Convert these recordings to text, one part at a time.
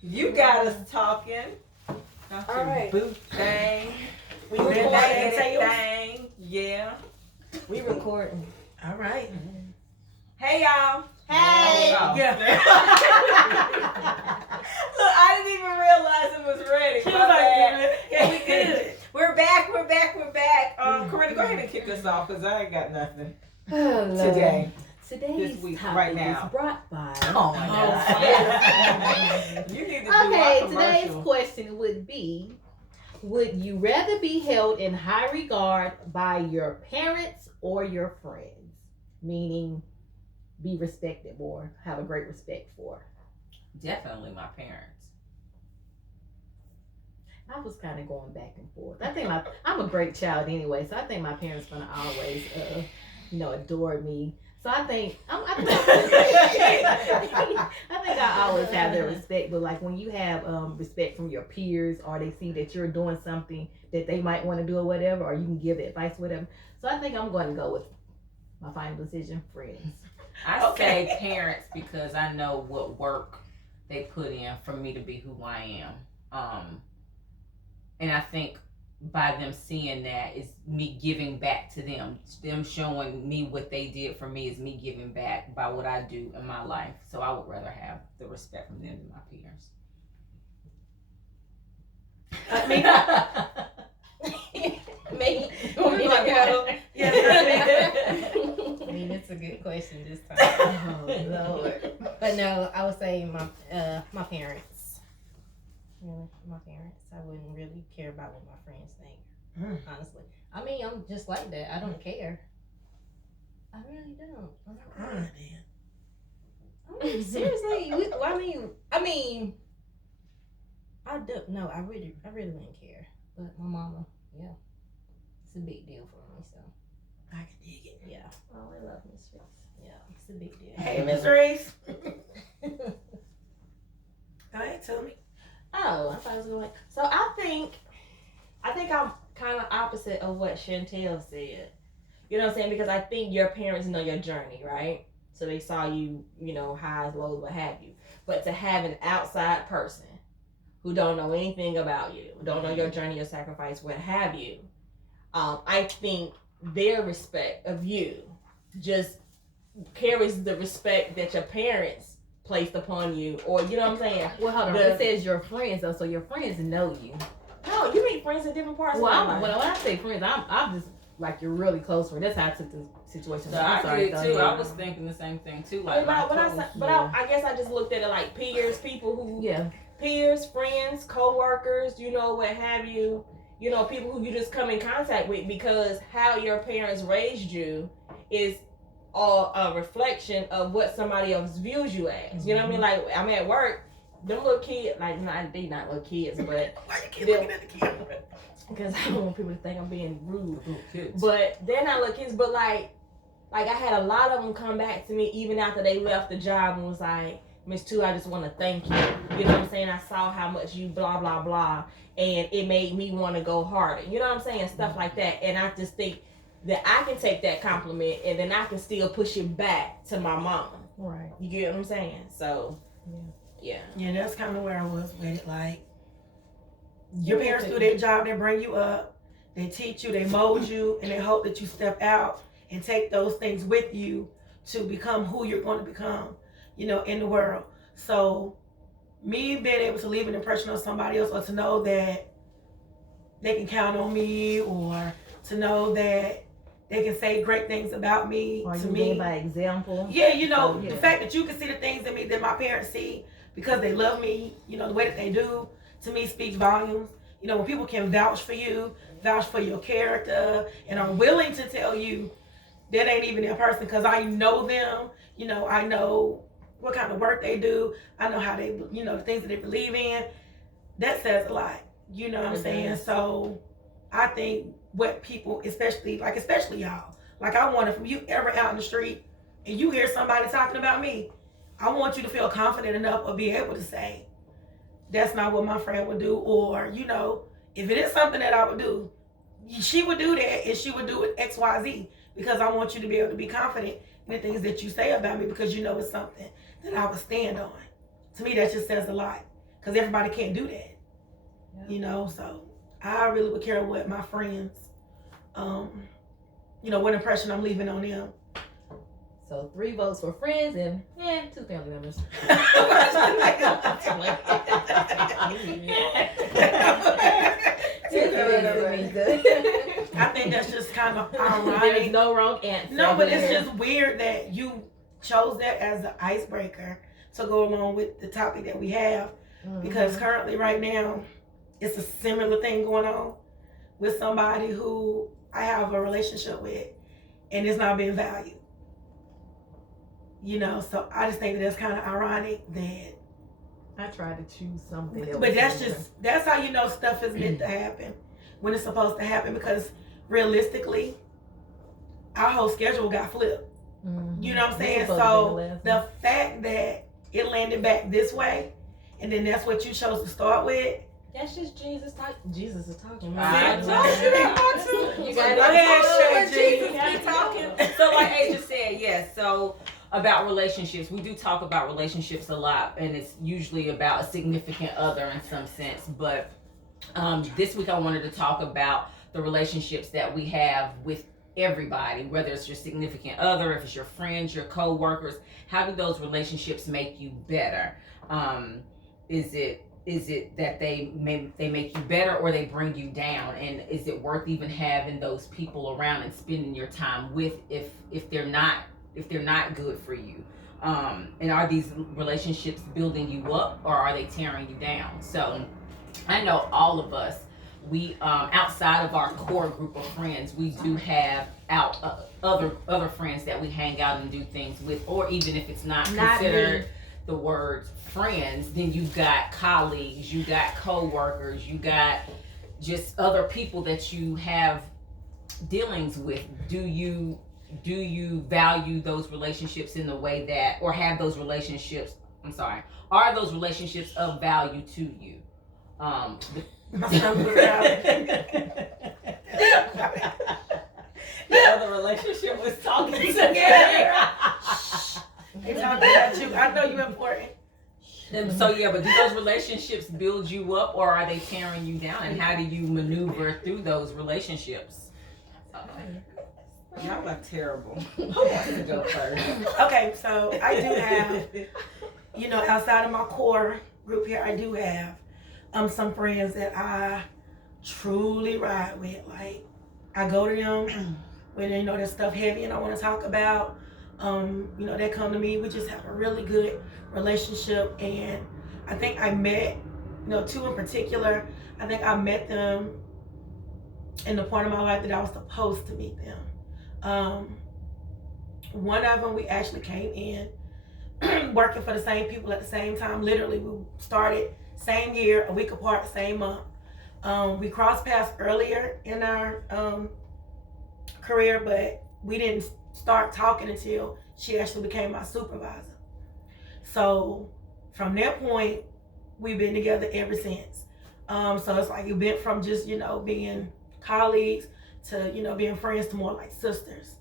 You got us talking. All right. Boot thing. We Boot recording, thing. Yeah. We recording. All right. Hey y'all. Hey. Oh. Yeah. Look, I didn't even realize it was ready. She My was like, bad. yeah, we good. We're back. Corinna, go ahead and kick us off because I ain't got nothing Hello. today. Today's This week, topic right now. is brought by. Oh my God. yes. You need to do Okay, our today's commercial. question would be: would you rather be held in high regard by your parents or your friends? Meaning, be respected or have a great respect for. Definitely my parents. I was kind of going back and forth. I think I'm a great child anyway, so I think my parents gonna always, adore me. So I think I think I always have their respect. But like when you have respect from your peers, or they see that you're doing something that they might want to do or whatever, or you can give advice, whatever. So I think I'm going to go with my final decision, friends. I say parents because I know what work they put in for me to be who I am. And I think by them seeing that is me giving back to them. Them showing me what they did for me is me giving back by what I do in my life. So I would rather have the respect from them than my peers. Me. Yeah. I mean, it's a good question this time. Oh Lord. But no, I would say my parents. Really, my parents. I wouldn't really care about what my friends think. Honestly, I mean, I'm just like that. I don't care. I really don't. I mean, seriously. I mean, I don't. No, I really wouldn't care. But my mama, yeah, it's a big deal for me. So I can dig it. yeah, Oh, I love Miss Reese. yeah, it's a big deal. Hey, Miss Reese. Go ahead, tell me. Oh, I thought I was going. So I think I'm kind of opposite of what Chantel said. You know what I'm saying? Because I think your parents know your journey, right? So they saw you, highs, lows, what have you. But to have an outside person who don't know anything about you, don't know your journey, your sacrifice, what have you, I think their respect of you just carries the respect that your parents placed upon you, or you know what I'm saying? Well, hold on. It says your friends though, so your friends know you. No, you meet friends in different parts Well, of when life. I say friends, I'm just like you're really close friend. That's how I took the situation. So I did too. I was thinking the same thing too. Like I guess I just looked at it like peers, people who peers, friends, co-workers, what have you. People who you just come in contact with, because how your parents raised you is all a reflection of what somebody else views you as. You know what I mean? Like, I'm at work, them little kids, like, they not little kids, but Why you keep looking at the camera? because I don't want people to think I'm being rude. kids. But they're not little kids, but like I had a lot of them come back to me even after they left the job and was like, Miss Two, I just want to thank you. You know what I'm saying? I saw how much you blah, blah, blah, and it made me want to go harder. You know what I'm saying? Stuff like that. And I just think that I can take that compliment and then I can still push it back to my mama. Right. You get what I'm saying? So, yeah. Yeah, that's kind of where I was with it. Like, your parents do their job, they bring you up, they teach you, they mold you, and they hope that you step out and take those things with you to become who you're going to become, in the world. So, me being able to leave an impression on somebody else, or to know that they can count on me, or to know that they can say great things about me, Or to you me. by example. Yeah, the fact that you can see the things in me that my parents see because they love me, the way that they do, to me speaks volumes. When people can vouch for you, vouch for your character, and are willing to tell you that ain't even their person because I know them, I know what kind of work they do, I know how they, the things that they believe in, that says a lot, you know what I'm saying? So I think what people, especially y'all, like I want if you ever out in the street and you hear somebody talking about me, I want you to feel confident enough or be able to say, that's not what my friend would do, or, if it is something that I would do, she would do that and she would do it XYZ, because I want you to be able to be confident in the things that you say about me, because it's something that I would stand on. to me, that just says a lot. Because everybody can't do that. Yeah. You know, so I really would care what my friends, you know, what impression I'm leaving on them. So 3 votes for friends and 2 family members. I think that's just kind of There's ironic. no wrong answer. No, but it's just weird that you chose that as the icebreaker to go along with the topic that we have. Because currently, right now, it's a similar thing going on with somebody who I have a relationship with, and it's not being valued. You know, so I just think that that's kind of ironic that. I tried to choose something. But that's how you know stuff is meant to happen when it's supposed to happen, because realistically, our whole schedule got flipped. You know what I'm saying? So the fact that it landed back this way, and then that's what you chose to start with. That's just Jesus talking. Jesus is talking. I told you that one too. You Go got ahead, Jesus Jesus, be talking. So like Aja said, yes, so about relationships, we do talk about relationships a lot, and it's usually about a significant other in some sense, but this week I wanted to talk about the relationships that we have with everybody, whether it's your significant other, if it's your friends, your co-workers. How do those relationships make you better? Is it that they make you better, or they bring you down? And is it worth even having those people around and spending your time with if they're not good for you? And are these relationships building you up, or are they tearing you down? So I know all of us, we outside of our core group of friends, we do have other friends that we hang out and do things with, or even if it's not considered the word friends, then you've got colleagues, you got co-workers, you got just other people that you have dealings with. Do you value those relationships in the way that, or have those relationships, are those relationships of value to you? The other relationship was talking to you. They talking about you. I know you're important. So yeah, but do those relationships build you up, or are they tearing you down? And how do you maneuver through those relationships? Y'all are terrible. Who wants to go first? Okay, so I do have, you know, outside of my core group here, I do have some friends that I truly ride with. Like, I go to them when, you know, there's stuff heavy and I want to talk about. You know, they come to me. We just have a really good relationship. And I think I met, you know, 2 in particular. I think I met them in the point of my life that I was supposed to meet them. One of them, we actually came in working for the same people at the same time. Literally, we started same year, a week apart, same month. We crossed paths earlier in our career, but we didn't start talking until she actually became my supervisor. So from that point, we've been together ever since. So it's like it went from just, you know, being colleagues to, you know, being friends to more like sisters.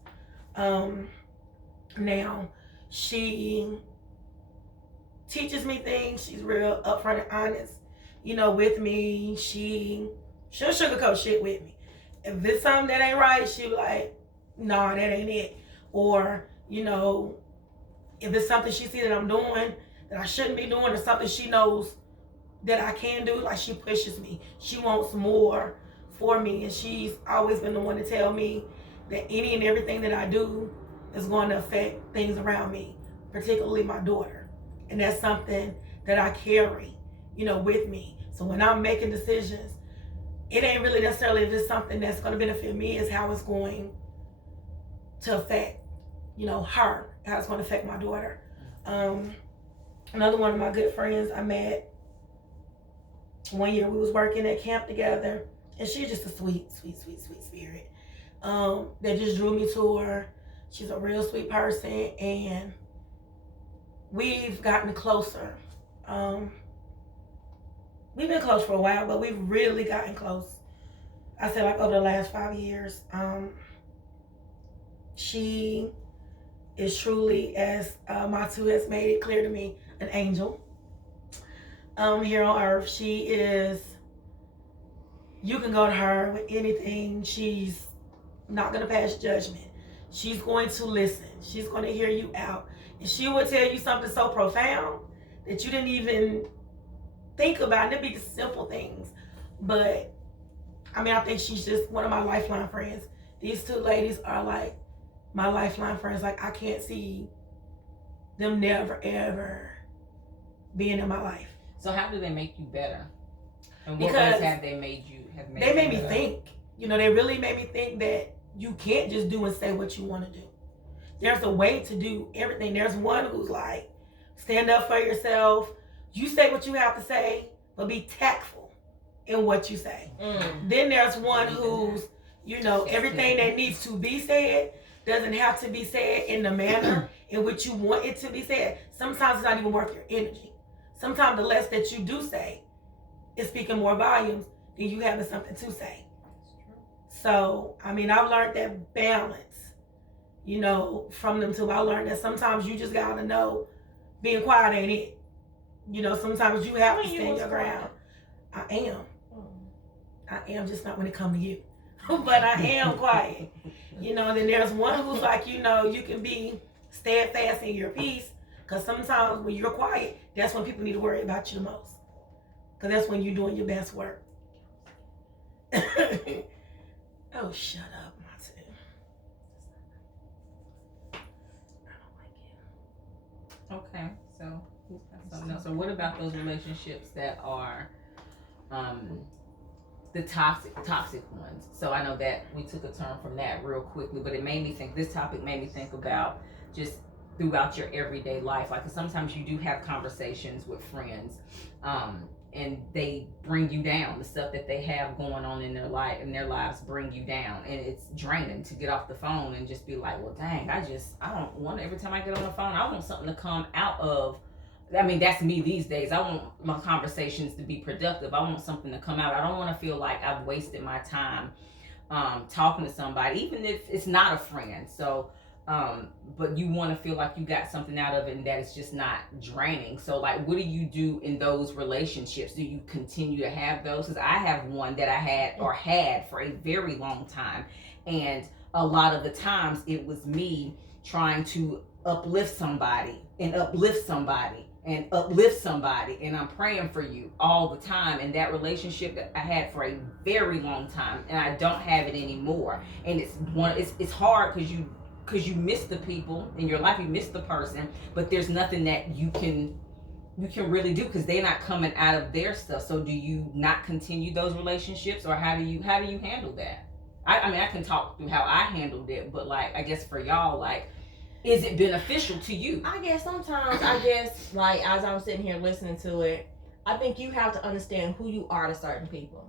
Now, she teaches me things. She's real upfront and honest, you know, with me. She'll sugarcoat shit with me. If it's something that ain't right, she'll be like, nah, that ain't it. Or, you know, if it's something she sees that I'm doing that I shouldn't be doing, or something she knows that I can do, like, she pushes me. She wants more for me, and she's always been the one to tell me that any and everything that I do is going to affect things around me, particularly my daughter. And that's something that I carry, you know, with me. So when I'm making decisions, it ain't really necessarily if it's something that's going to benefit me, it's how it's going to affect, you know, her, how it's going to affect my daughter. Another one of my good friends I met one year, we was working at camp together, and she's just a sweet spirit that just drew me to her. She's a real sweet person, and we've gotten closer. We've been close for a while, but we've really gotten close. I say like over the last 5 years. She is truly, as Matu has made it clear to me, an angel. here on earth. She is, you can go to her with anything. She's not going to pass judgment. She's going to listen. She's going to hear you out. And she will tell you something so profound that you didn't even think about. And it'd be the simple things. But, I mean, I think she's just one of my lifeline friends. These two ladies are like my lifeline friends. Like, I can't see them never, ever being in my life. So how do they make you better? And what Because ways have they made you? They made me better? think. You know, they really made me think that you can't just do and say what you want to do. There's a way to do everything. There's one who's like, stand up for yourself. You say what you have to say, but be tactful in what you say. Then there's one who's, you know, everything that needs to be said doesn't have to be said in the manner in which you want it to be said. Sometimes it's not even worth your energy. Sometimes the less that you do say is speaking more volumes than you having something to say. So, I mean, I've learned that balance, you know, from them too. I learned that sometimes you just gotta know being quiet ain't it. You know, sometimes you have to stand your ground. I am, just not when it comes to you. But I am quiet. You know, and then there's one who's like, you know, you can be steadfast in your peace. Because sometimes when you're quiet, that's when people need to worry about you the most. Because that's when you're doing your best work. Oh, shut up, Matu. I don't like it. Okay, so who's got something else? So what about those relationships that are the toxic ones? So I know that we took a turn from that real quickly, but it made me think, this topic made me think about just throughout your everyday life. Like, 'cause sometimes you do have conversations with friends, and they bring you down. The stuff that they have going on in their lives bring you down, and it's draining to get off the phone and just be like, well, dang, I don't want, every time I get on the phone, I want something to come out of. I mean, that's me these days. I want my conversations to be productive. I want something to come out. I don't want to feel like I've wasted my time talking to somebody, even if it's not a friend. So but you want to feel like you got something out of it and that it's just not draining. So, like, what do you do in those relationships? Do you continue to have those? Because I have one that I had for a very long time, and a lot of the times it was me trying to uplift somebody and uplift somebody and uplift somebody, and I'm praying for you all the time. And that relationship that I had for a very long time, and I don't have it anymore. And it's hard because you miss the people in your life, you miss the person, but there's nothing that you can really do because they're not coming out of their stuff. So do you not continue those relationships, or how do you handle that? I mean, I can talk through how I handled it, but like, I guess for y'all, like, is it beneficial to you? I guess sometimes, like, as I'm sitting here listening to it, I think you have to understand who you are to certain people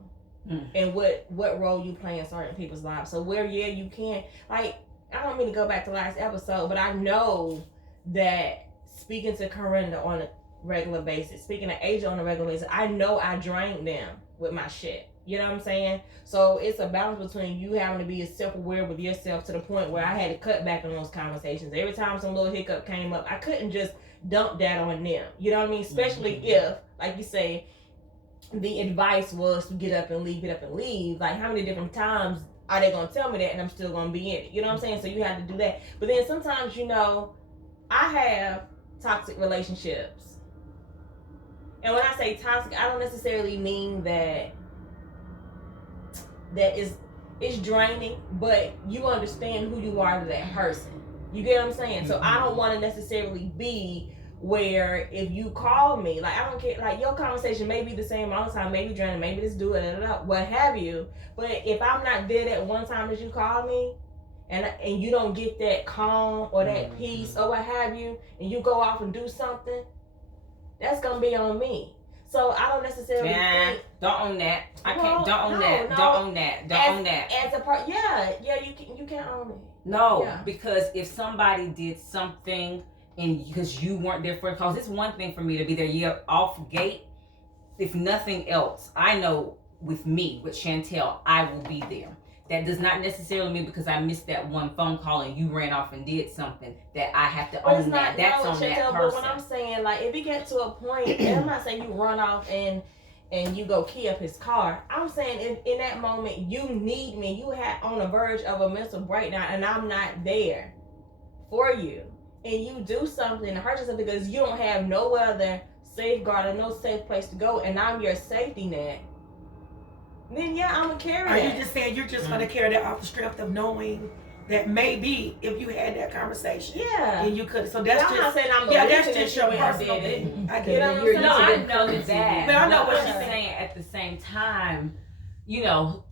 and what role you play in certain people's lives. So where, you can, like, I don't mean to go back to last episode, but I know that speaking to Corinda on a regular basis, speaking to Asia on a regular basis, I know I drain them with my shit. You know what I'm saying? So it's a balance between you having to be self-aware with yourself to the point where I had to cut back on those conversations. Every time some little hiccup came up, I couldn't just dump that on them. You know what I mean? Especially if, like you say, the advice was to get up and leave. Like, how many different times are they going to tell me that and I'm still going to be in it? You know what I'm saying? So you have to do that. But then sometimes, you know, I have toxic relationships. And when I say toxic, I don't necessarily mean that it's draining, but you understand who you are to that person. You get what I'm saying? So I don't want to necessarily be where if you call me, like, I don't care, like, your conversation may be the same all the time, maybe draining, maybe this do it, what have you, but if I'm not there that one time that you call me and you don't get that calm or that peace or what have you, and you go off and do something, that's gonna be on me. So I don't necessarily think, don't own that. I Well, can't. Don't own no, that. no. Don't own that. Don't own that. As a part, you can't own it. No, Yeah. because if somebody did something and because you weren't there for the cause, it's one thing for me to be there. You're off gate. If nothing else, I know with me, with Chantel, I will be there. That does not necessarily mean because I missed that one phone call and you ran off and did something that I have to But it's own not, that. That's no, on that Chantel, person. but when I'm saying, like, if you get to a point, and I'm not saying you run off and you go key up his car. I'm saying if in that moment you need me, you had on the verge of a mental breakdown, and I'm not there for you, and you do something to hurt yourself because you don't have no other safeguard or no safe place to go, and I'm your safety net, then yeah, I'm gonna carry Are that. you just saying you're just gonna carry that off the strength of knowing that maybe if you had that conversation, Yeah. and you could, so that's I'm just not saying I'm yeah, the that's reason just that your you personal did it. thing. I You get know it. what I'm No, saying? I know that. But I know what what I'm she's saying. saying. At the same time, you know,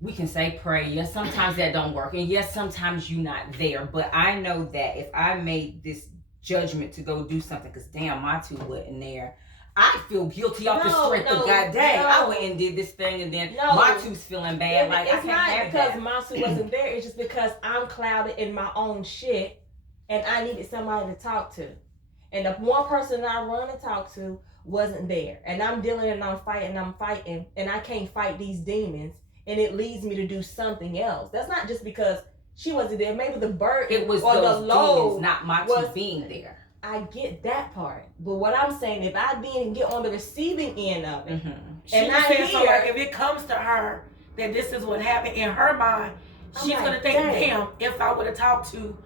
we can say pray. Yes, sometimes that don't work, and yes, sometimes you're not there. But I know that if I made this judgment to go do something, because damn, my two wasn't there, I feel guilty off the strength of God dang. I went and did this thing, and then my two's feeling bad. Like it's I can't not have because that. Masu wasn't there. It's just because I'm clouded in my own shit, and I needed somebody to talk to. And the one person I run and talk to wasn't there, and I'm dealing and I'm fighting, and I can't fight these demons, and it leads me to do something else. That's not just because she wasn't there. Maybe the burden It was or those the load demons, not my two being there. I get that part, but what I'm saying, if I didn't get on the receiving end of it, She and just I said so. hear- Like if it comes to her that this is what happened in her mind, I'm she's like, gonna think, dang. damn, if I would have talked to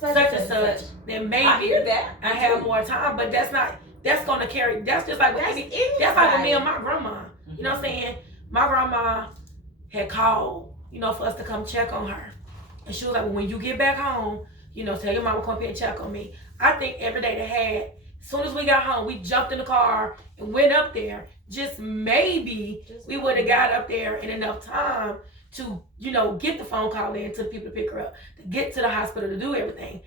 such such and such, then maybe I hear that. I have more time. But that's not. That's gonna carry. That's just like with that's like with me and my grandma. You know what I'm saying? My grandma had called, for us to come check on her, and she was like, well, when you get back home, tell your mama come up here and check on me. I think every day they had. As soon as we got home, we jumped in the car and went up there. Just maybe we would have got up there in enough time to, get the phone call in to the people to pick her up, to get to the hospital, to do everything.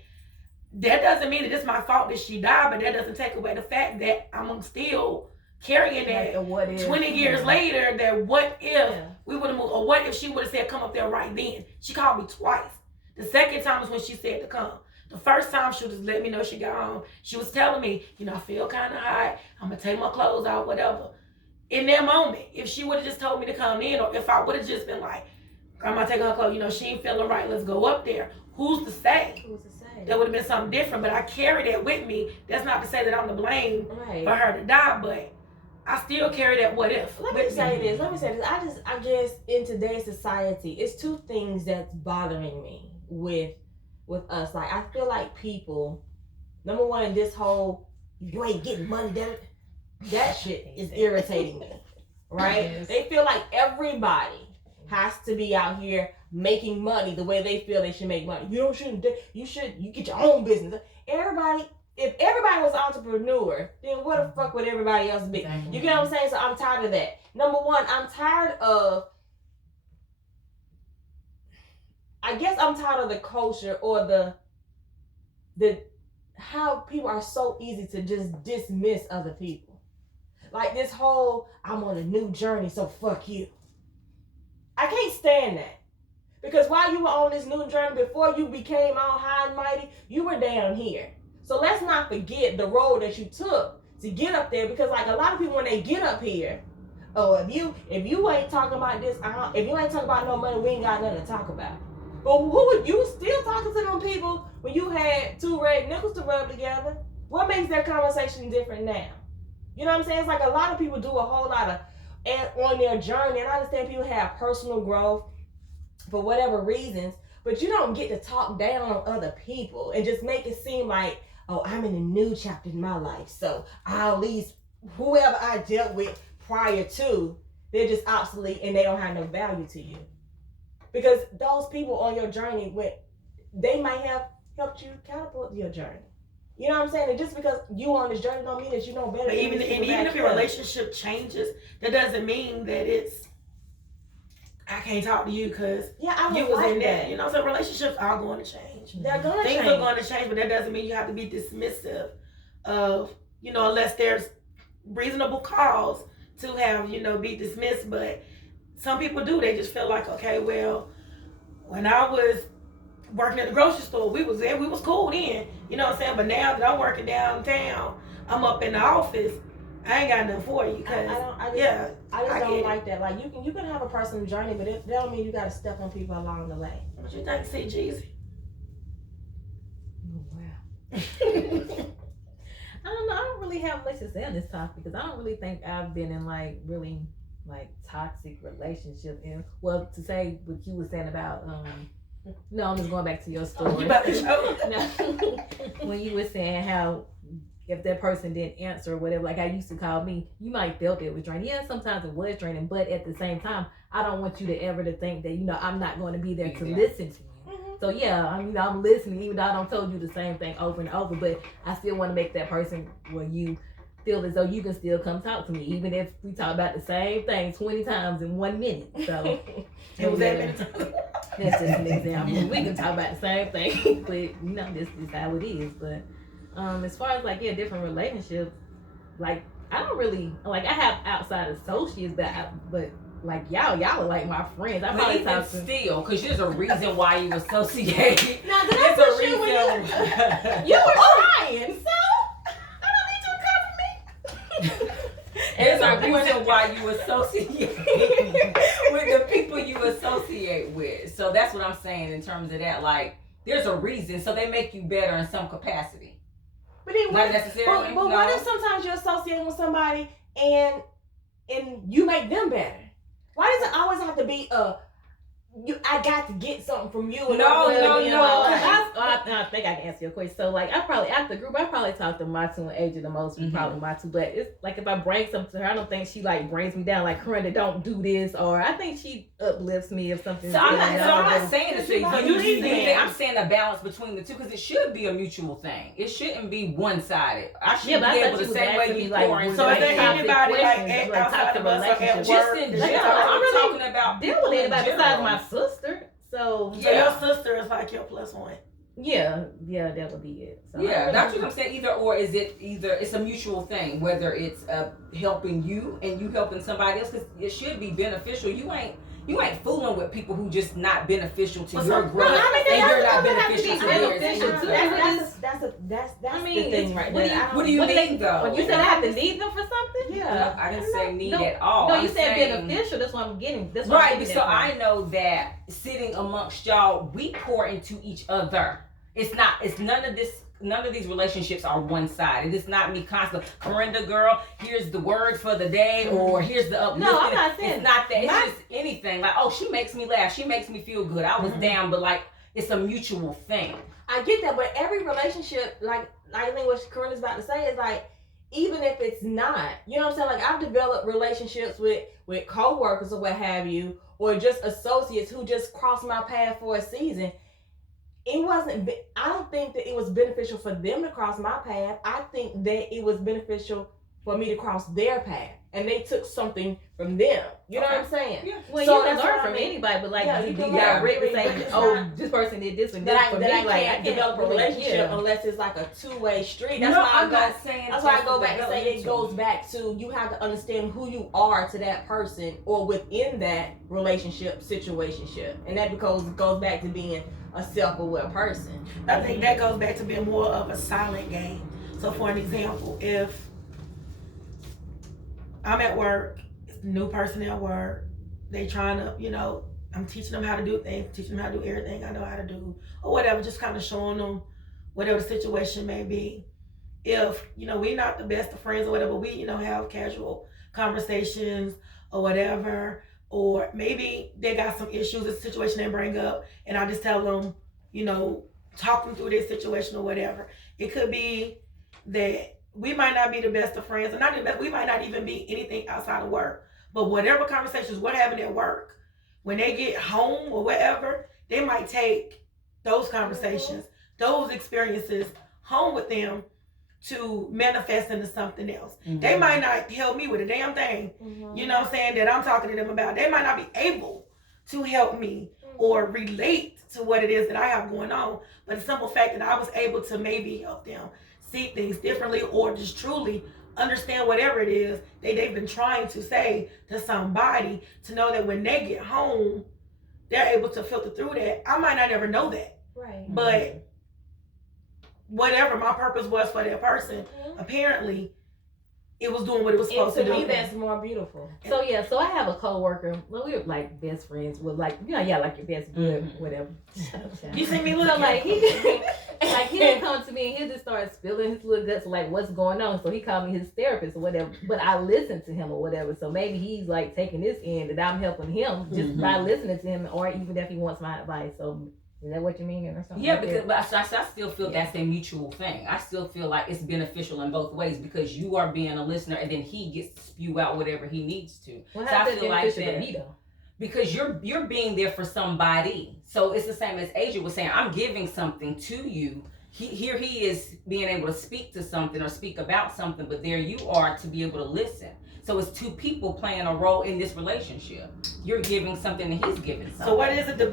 That doesn't mean that it's my fault that she died, but that doesn't take away the fact that I'm still carrying that what if 20 years later, that what if we would have moved, or what if she would have said come up there right then. She called me twice. The second time was when she said to come. The first time she was just let me know she got home. She was telling me, I feel kind of hot. I'm going to take my clothes out, whatever. In that moment, if she would have just told me to come in, or if I would have just been like, Grandma, take her clothes, she ain't feeling right, let's go up there. Who's to say? That would have been something different, but I carry that with me. That's not to say that I'm to blame for her to die, but I still carry that what if. Let me say this. I guess in today's society, it's two things that's bothering me with us. Like, I feel like people, number one, this whole you ain't getting money, that shit is irritating me. Right? Yes. They feel like everybody has to be out here making money the way they feel they should make money. You get your own business. If everybody was an entrepreneur, then what the fuck would everybody else be? You get what I'm saying? So I'm tired of that. Number one, I'm tired of the culture or the how people are so easy to just dismiss other people. Like this whole, I'm on a new journey, so fuck you. I can't stand that. Because while you were on this new journey, before you became all high and mighty, you were down here. So let's not forget the road that you took to get up there. Because like a lot of people, when they get up here, if you ain't talking about this, if you ain't talking about no money, we ain't got nothing to talk about. But who would you still talking to them people when you had two red nickels to rub together? What makes that conversation different now? You know what I'm saying? It's like a lot of people do a whole lot of on their journey, and I understand people have personal growth for whatever reasons, but you don't get to talk down on other people and just make it seem like, oh, I'm in a new chapter in my life, so I'll leave whoever I dealt with prior to, they're just obsolete and they don't have no value to you. Because those people on your journey, they might have helped you catapult your journey. You know what I'm saying? And just because you on this journey don't mean that you know better. But even if your relationship changes, that doesn't mean that it's I can't talk to you because you was like in that. You know, so relationships are going to change. They're going to change. Things are going to change, but that doesn't mean you have to be dismissive of, unless there's reasonable cause to have, be dismissed. But some people do. They just feel like, okay, well, when I was working at the grocery store, we was cool then. You know what I'm saying? But now that I'm working downtown, I'm up in the office. I ain't got nothing for you. Cause I get don't it. like that. Like you can have a personal journey, but that don't mean you got to step on people along the way. What you think, CGZ? Oh, wow. I don't know. I don't really have much to say on this topic because I don't really think I've been in like really like toxic relationship. And well, to say what you were saying about no, I'm just going back to your story. You about to show? No. When you were saying how if that person didn't answer or whatever, like I used to call me, you might felt it was draining. Yeah, sometimes it was draining, but at the same time, I don't want you to ever to think that I'm not going to be there to listen to you. So yeah, I mean, I'm listening, even though I don't told you the same thing over and over, but I still want to make that person where you feel as though you can still come talk to me, even if we talk about the same thing 20 times in 1 minute. So It was that many times. that's just an example. We can talk about the same thing, but this is how it is. But as far as like different relationships, like I don't really like I have outside associates, but like y'all are like my friends. I But probably even talk to. still, because there's a reason why you associate. Now, did There's I a push you when reason. you were crying? So I don't need you to cover me. There's a reason why you associate with the people you associate with. So that's what I'm saying in terms of that. Like, there's a reason. So they make you better in some capacity. But then Not necessarily. But no. what if sometimes you're associating with somebody and you make them better? Why does it always have to be I got to get something from you? And No. I think I can answer your question. So like I probably after group I probably talk to Matu and AJ the most, probably Matu. But it's like if I bring something to her, I don't think she like brings me down like Corinda, don't do this, or I think she uplifts me if something. So I'm not saying to say you I'm saying a balance between the two because it should be a mutual thing. It shouldn't be one sided. I should be able to same way you pour into So is there anybody like outside of us or at work? just in general? I'm talking about deal with anybody besides my sister. So So your sister is like your plus one. yeah, that would be it. So yeah, that's what I'm saying. It's a mutual thing, whether it's helping you and you helping somebody else, because it should be beneficial. You ain't fooling with people who just not beneficial to your growth, and you're not beneficial to theirs. That's the thing right there. What do you need though? When you said I have to need them for something? Yeah. I didn't say need at all. No, I'm you said saying, beneficial. That's what I'm getting. That's what right, I'm getting so at. I know that sitting amongst y'all, we pour into each other. It's none of these relationships are one-sided. It's not me constantly, Corinda girl, here's the word for the day, or here's the uplifting. No, I'm not saying it's not that. It's just anything. Like, oh, she makes me laugh. She makes me feel good. I was down, but like, it's a mutual thing. I get that, but every relationship, like I think what Corinna's about to say is like, even if it's not, you know what I'm saying? Like I've developed relationships with co-workers or what have you, or just associates who just crossed my path for a season. It wasn't, I don't think that it was beneficial for them to cross my path. I think that it was beneficial for me to cross their path. And they took something from them. You know what I'm saying? Yeah. Well, So you can that's learn what I from mean. anybody, but like Yeah, you you can got learn. Rick saying, But it's oh, not- this person did this and this That for I me. Like can't develop a relationship yeah. unless it's like a two-way street. No, That's why I'm not saying. That's why I go back and say it goes back to you have to understand who you are to that person or within that relationship situationship, and that goes back to being a self-aware person. I think that goes back to being more of a silent game. So for an example, if I'm at work, it's a new person at work, they trying to, I'm teaching them how to do things, teaching them how to do everything I know how to do, or whatever, just kind of showing them whatever the situation may be. If, we're not the best of friends or whatever, we, have casual conversations or whatever, or maybe they got some issues, a situation they bring up, and I just tell them, talk them through this situation or whatever. It could be that we might not be the best of friends, or not the best, we might not even be anything outside of work. But whatever conversations we're having at work, when they get home or whatever, they might take those conversations, those experiences home with them to manifest into something else. Mm-hmm. They might not help me with a damn thing, you know what I'm saying, that I'm talking to them about. They might not be able to help me or relate to what it is that I have going on. But the simple fact that I was able to maybe help them see things differently or just truly understand whatever it is they've been trying to say to somebody, to know that when they get home, they're able to filter through that. I might not ever know that. Right. But whatever my purpose was for that person, apparently it was doing what it was And supposed to to me, do. that's more beautiful. So yeah, so I have a coworker. Well, we were like best friends. With like like your best bud, whatever. You see me looking? So like he'll come to me and he'll just start spilling his little guts like what's going on. So he called me his therapist or whatever. But I listen to him or whatever. So maybe he's like taking this end that I'm helping him just by listening to him, or even if he wants my advice. So is that what you mean or something? Yeah, like because that? but I still feel that's a mutual thing. I still feel like it's beneficial in both ways because you are being a listener and then he gets to spew out whatever he needs to. Well, So how's I that feel like beneficial to that me though? because you're being there for somebody. So it's the same as Asia was saying. I'm giving something to you. Here he is being able to speak to something or speak about something, but there you are to be able to listen. So it's two people playing a role in this relationship. You're giving something and he's giving something. So what is it? The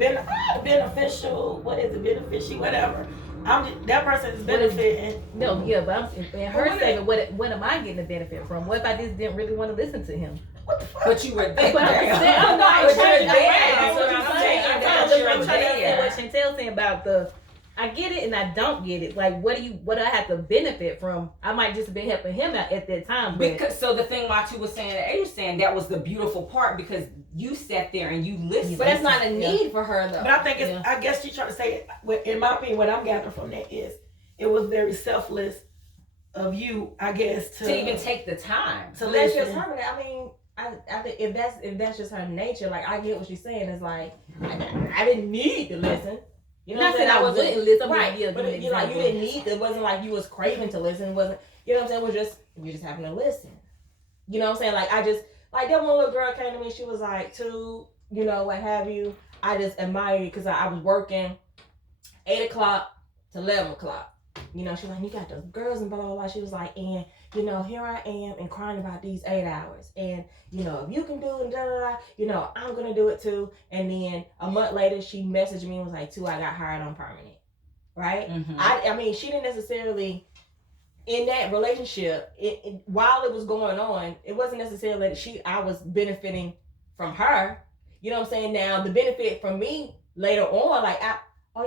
beneficial? What is it? Beneficial? Whatever. That person is benefiting. No, yeah, but I'm in her what statement. What am I getting the benefit from? What if I just didn't really want to listen to him? What the fuck? But you were there. But I'm saying, I'm not But trying you're to there. That's what That's I'm what saying. I'm I'm saying. trying to say You're what Chantel's saying about the. I get it and I don't get it. Like, what do I have to benefit from? I might just have been helping him out at that time. But Because so the thing Matu was saying, that you was saying that was the beautiful part because you sat there and you listened. But that's not a need for her though. But I think it's. I guess she's trying to say. In my opinion, what I'm gathering from that is, it was very selfless of you, I guess, to even take the time. to That's listen. just her. I mean, I think if that's just her nature, like I get what she's saying. It's like I didn't need to listen. You know not what I'm saying? that I wasn't wouldn't listen, right. yeah, But you like you didn't need. It wasn't like you was craving to listen. It wasn't. You know what I'm saying? It was just you just having to listen. You know what I'm saying? Like I just like that one little girl came to me. She was like 2, you know what have you. I just admired it because I was working 8 o'clock to 11 o'clock. You know, she was like, you got those girls and blah, blah, blah. She was like, and, you know, here I am and crying about these 8 hours. And, you know, if you can do it, da, da, da, you know, I'm going to do it too. And then a month later, she messaged me and was like, I got hired on permanent. Right? Mm-hmm. I mean, she didn't necessarily, in that relationship, while it was going on, it wasn't necessarily that I was benefiting from her. You know what I'm saying? Now, the benefit from me later on, like,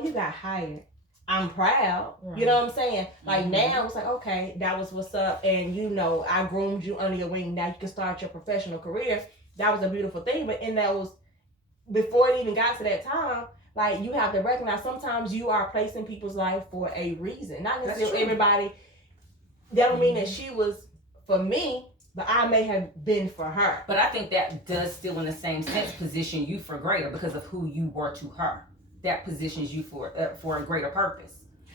you got hired. I'm proud. Right. You know what I'm saying? Like now it's like, okay, that was what's up. And you know, I groomed you under your wing. Now you can start your professional career. That was a beautiful thing. But that was before it even got to that time, like you have to recognize sometimes you are placing people's life for a reason. Not necessarily everybody. That don't mean that she was for me, but I may have been for her. But I think that does still in the same sense position you for greater because of who you were to her. That positions you for a greater purpose.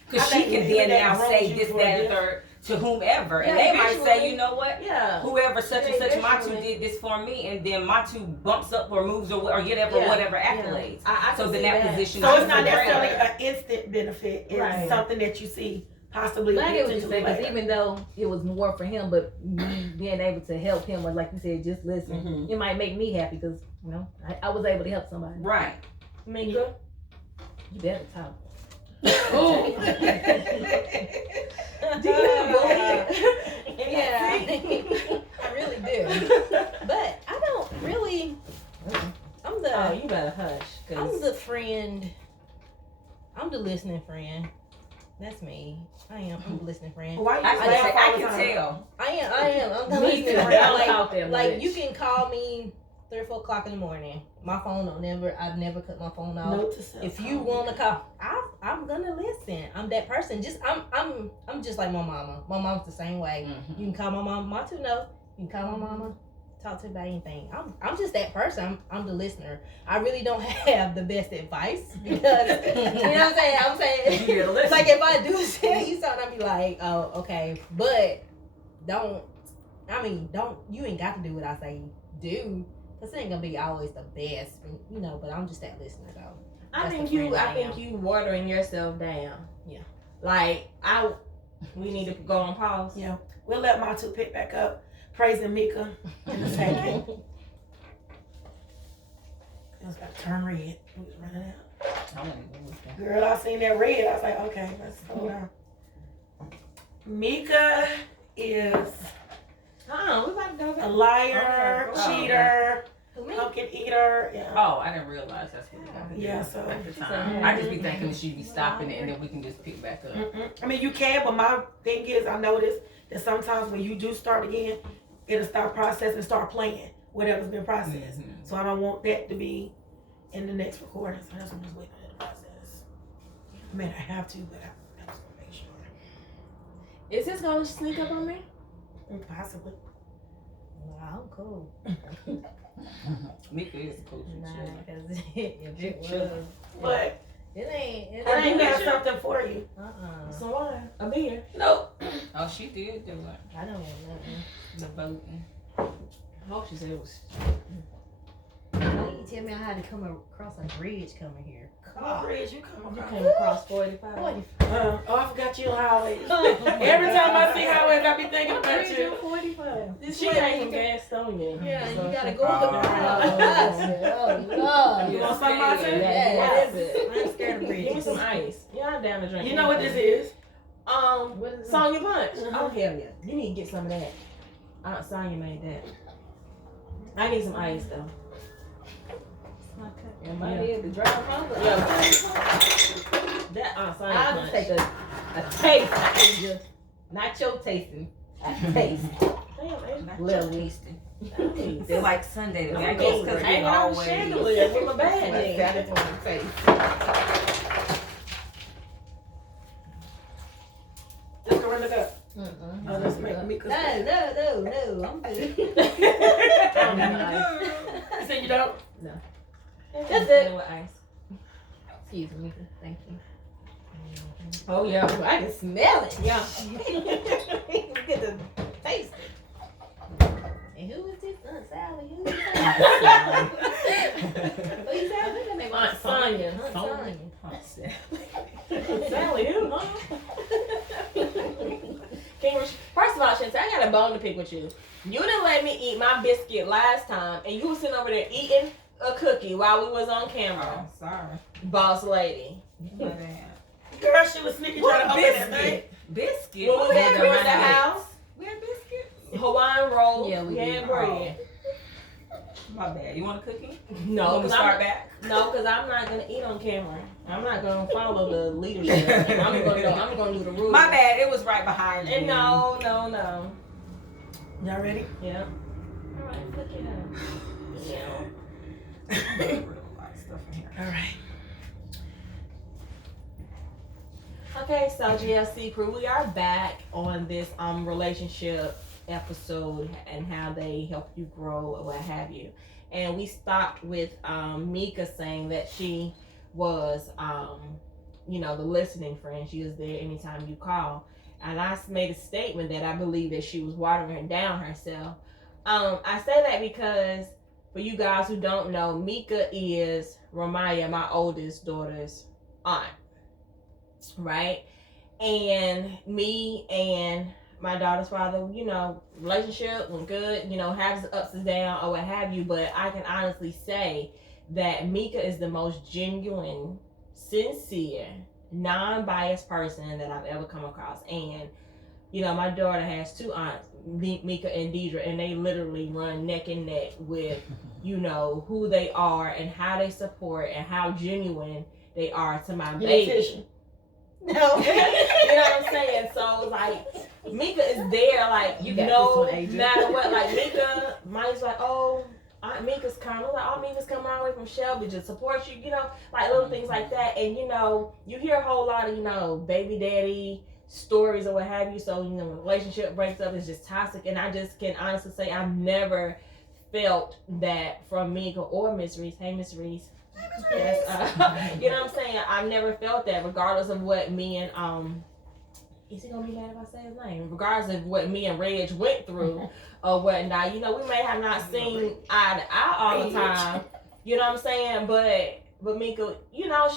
Because she can then now say this, that, and third to whomever. And they might say, you know what? Yeah. Whoever such and such Matu eventually. did this for me, and then Matu bumps up or moves or whatever accolades. I So can then see that position So is it's not for necessarily greater. an instant benefit. It's Right. something that you see possibly. But I get what you're potentially saying, because later. even though it was more for him, but me being able to help him, or like you said, just listen, it might make me happy because, you know, I was able to help somebody. Right. Mika. You better talk. Oh. Do you believe? Yeah, I really do. But I don't really. I'm the. Oh, you better hush. I'm the friend. I'm the listening friend. That's me. I am. I'm the listening friend. Why you I laugh all the can time? tell. I am. I'm the Me listening too. friend. I don't talk that Like much. you can call me 3 or 4 o'clock in the morning. My phone don't never. I've never cut my phone off. Note to self. If you want to call, I'm gonna listen. I'm that person. I'm just like my mama. My mom's the same way. Mm-hmm. You can call my mom. My 2 know. You can call my mama. Talk to her about anything. I'm just that person. I'm the listener. I really don't have the best advice because you know what I'm saying. You gotta listen. Like if I do tell you something, I'll be like, oh, okay, but don't. You ain't got to do what I say do. Cause it ain't gonna be always the best, you know. But I'm just that listener though. I That's think the friend I think am. you watering yourself down. Yeah. Like we need to go on pause. Yeah. We'll let my 2 pick back up. Praising Mika in a second. It's got to turn red. We was running out. Girl, I seen that red. I was like, okay, let's slow down. Mika is We about to go a back. liar, Okay. cheater, Who, me? pumpkin eater. Yeah. Oh, I didn't realize that's what we're gonna Yeah, do so- at the time. I just be thinking that she'd be stopping it and then we can just pick back up. I mean, you can, but my thing is, I noticed that sometimes when you do start again, it'll start processing and start playing whatever's been processed. Mhm. So I don't want that to be in the next recording. So that's what I'm just waiting on the process. I mean, I have to, but I just want to make sure. Is this gonna sneak up on me? Possibly. Nah, I'm cool. Mika is cool. Nah, because if it Chill. was, But it ain't. I do ain't have with you. something for you. Some wine, a beer. Nope. Oh, she did do it. I don't want nothing. The voting. I hope she said it was. Why you tell me I had to come across a bridge coming here? Come Bridge, you come You across. came across 45. Oh, I forgot you highways. Every time I see highways, I be thinking about you. 45. This She way came you from go- Gastonia. Yeah, So you gotta she- go up the Oh, Lord. You want some Martin? Yeah, what is it? I'm scared of Give me bridges. some ice. Yeah, I'm down to drink. You know what this is? What is it? Sonya Punch. Mhm. Oh, hell yeah. You need to get some of that. Aunt Sonya made that. I need some ice, though. Am I Yeah. there to drive home? Yeah. That Aunt Sonya I'll Punch. just take a taste. I can just, not your tasting. A taste. Damn, Asia. Not Little your tasting. They're like Sunday to me. I I'm guess because hanging we out the always. chandelier with my I bag. got it for my face. Just go run it up. Mm-mm. Oh, that's make me. No, I'm good. You said you don't? That's it. With ice. Excuse me. Thank you. Oh, yeah. I can smell it. Yeah. Get to taste it. And who is this? Aunt Sally. Who is that? Who is that? Look at me. Aunt Sonya. Aunt Sonya. Sally, who, huh? First of all, Shantae, I got a bone to pick with you. You didn't let me eat my biscuit last time, and you was sitting over there eating a cookie while we was on camera. Oh, sorry. Boss lady. My bad. Girl, she was sneaking trying to open that thing. Biscuit. What was that? Yeah, We was at the right. house. We had biscuit. Hawaiian roll. Yeah, we did. and bread. My bad. You want a cookie? No, Want me to because start I'm, back? no, 'cause I'm not gonna eat on camera. I'm not gonna follow the leadership. I'm gonna do the rules. My bad. It was right behind you. And no. Y'all ready? Yeah. All right, look it up. Yeah. There's a lot of stuff in here. All right. Okay, so GLC crew, we are back on this relationship episode and how they help you grow or what have you. And we stopped with Mika saying that she was the listening friend. She was there anytime you call. And I made a statement that I believe that she was watering down herself. I say that because for you guys who don't know, Mika is Ramaya, my oldest daughter's aunt. Right? And me and my daughter's father, relationship went good, has ups and downs or what have you, but I can honestly say that Mika is the most genuine, sincere, non-biased person that I've ever come across. And my daughter has two aunts, Mika and Deidre, and they literally run neck and neck with who they are and how they support and how genuine they are to my baby. No. You know what I'm saying? So like Mika is there, like You got no this one, Adrian. matter what. Like Mika, mine's like, oh, Aunt Mika's coming. I'm like, oh, Mika's coming all the way from Shelby to support you. Like little things like that. And you hear a whole lot of baby daddy stories or what have you. So when the relationship breaks up, it's just toxic. And I just can honestly say I've never felt that from Mika or Miss Reese. Hey, Miss Reese. Yes, you know what I'm saying? I've never felt that, regardless of what me and is he gonna be mad if I say his name? Regardless of what me and Reg went through or whatnot, we may have not seen eye to eye all the time. You know what I'm saying? But Mika,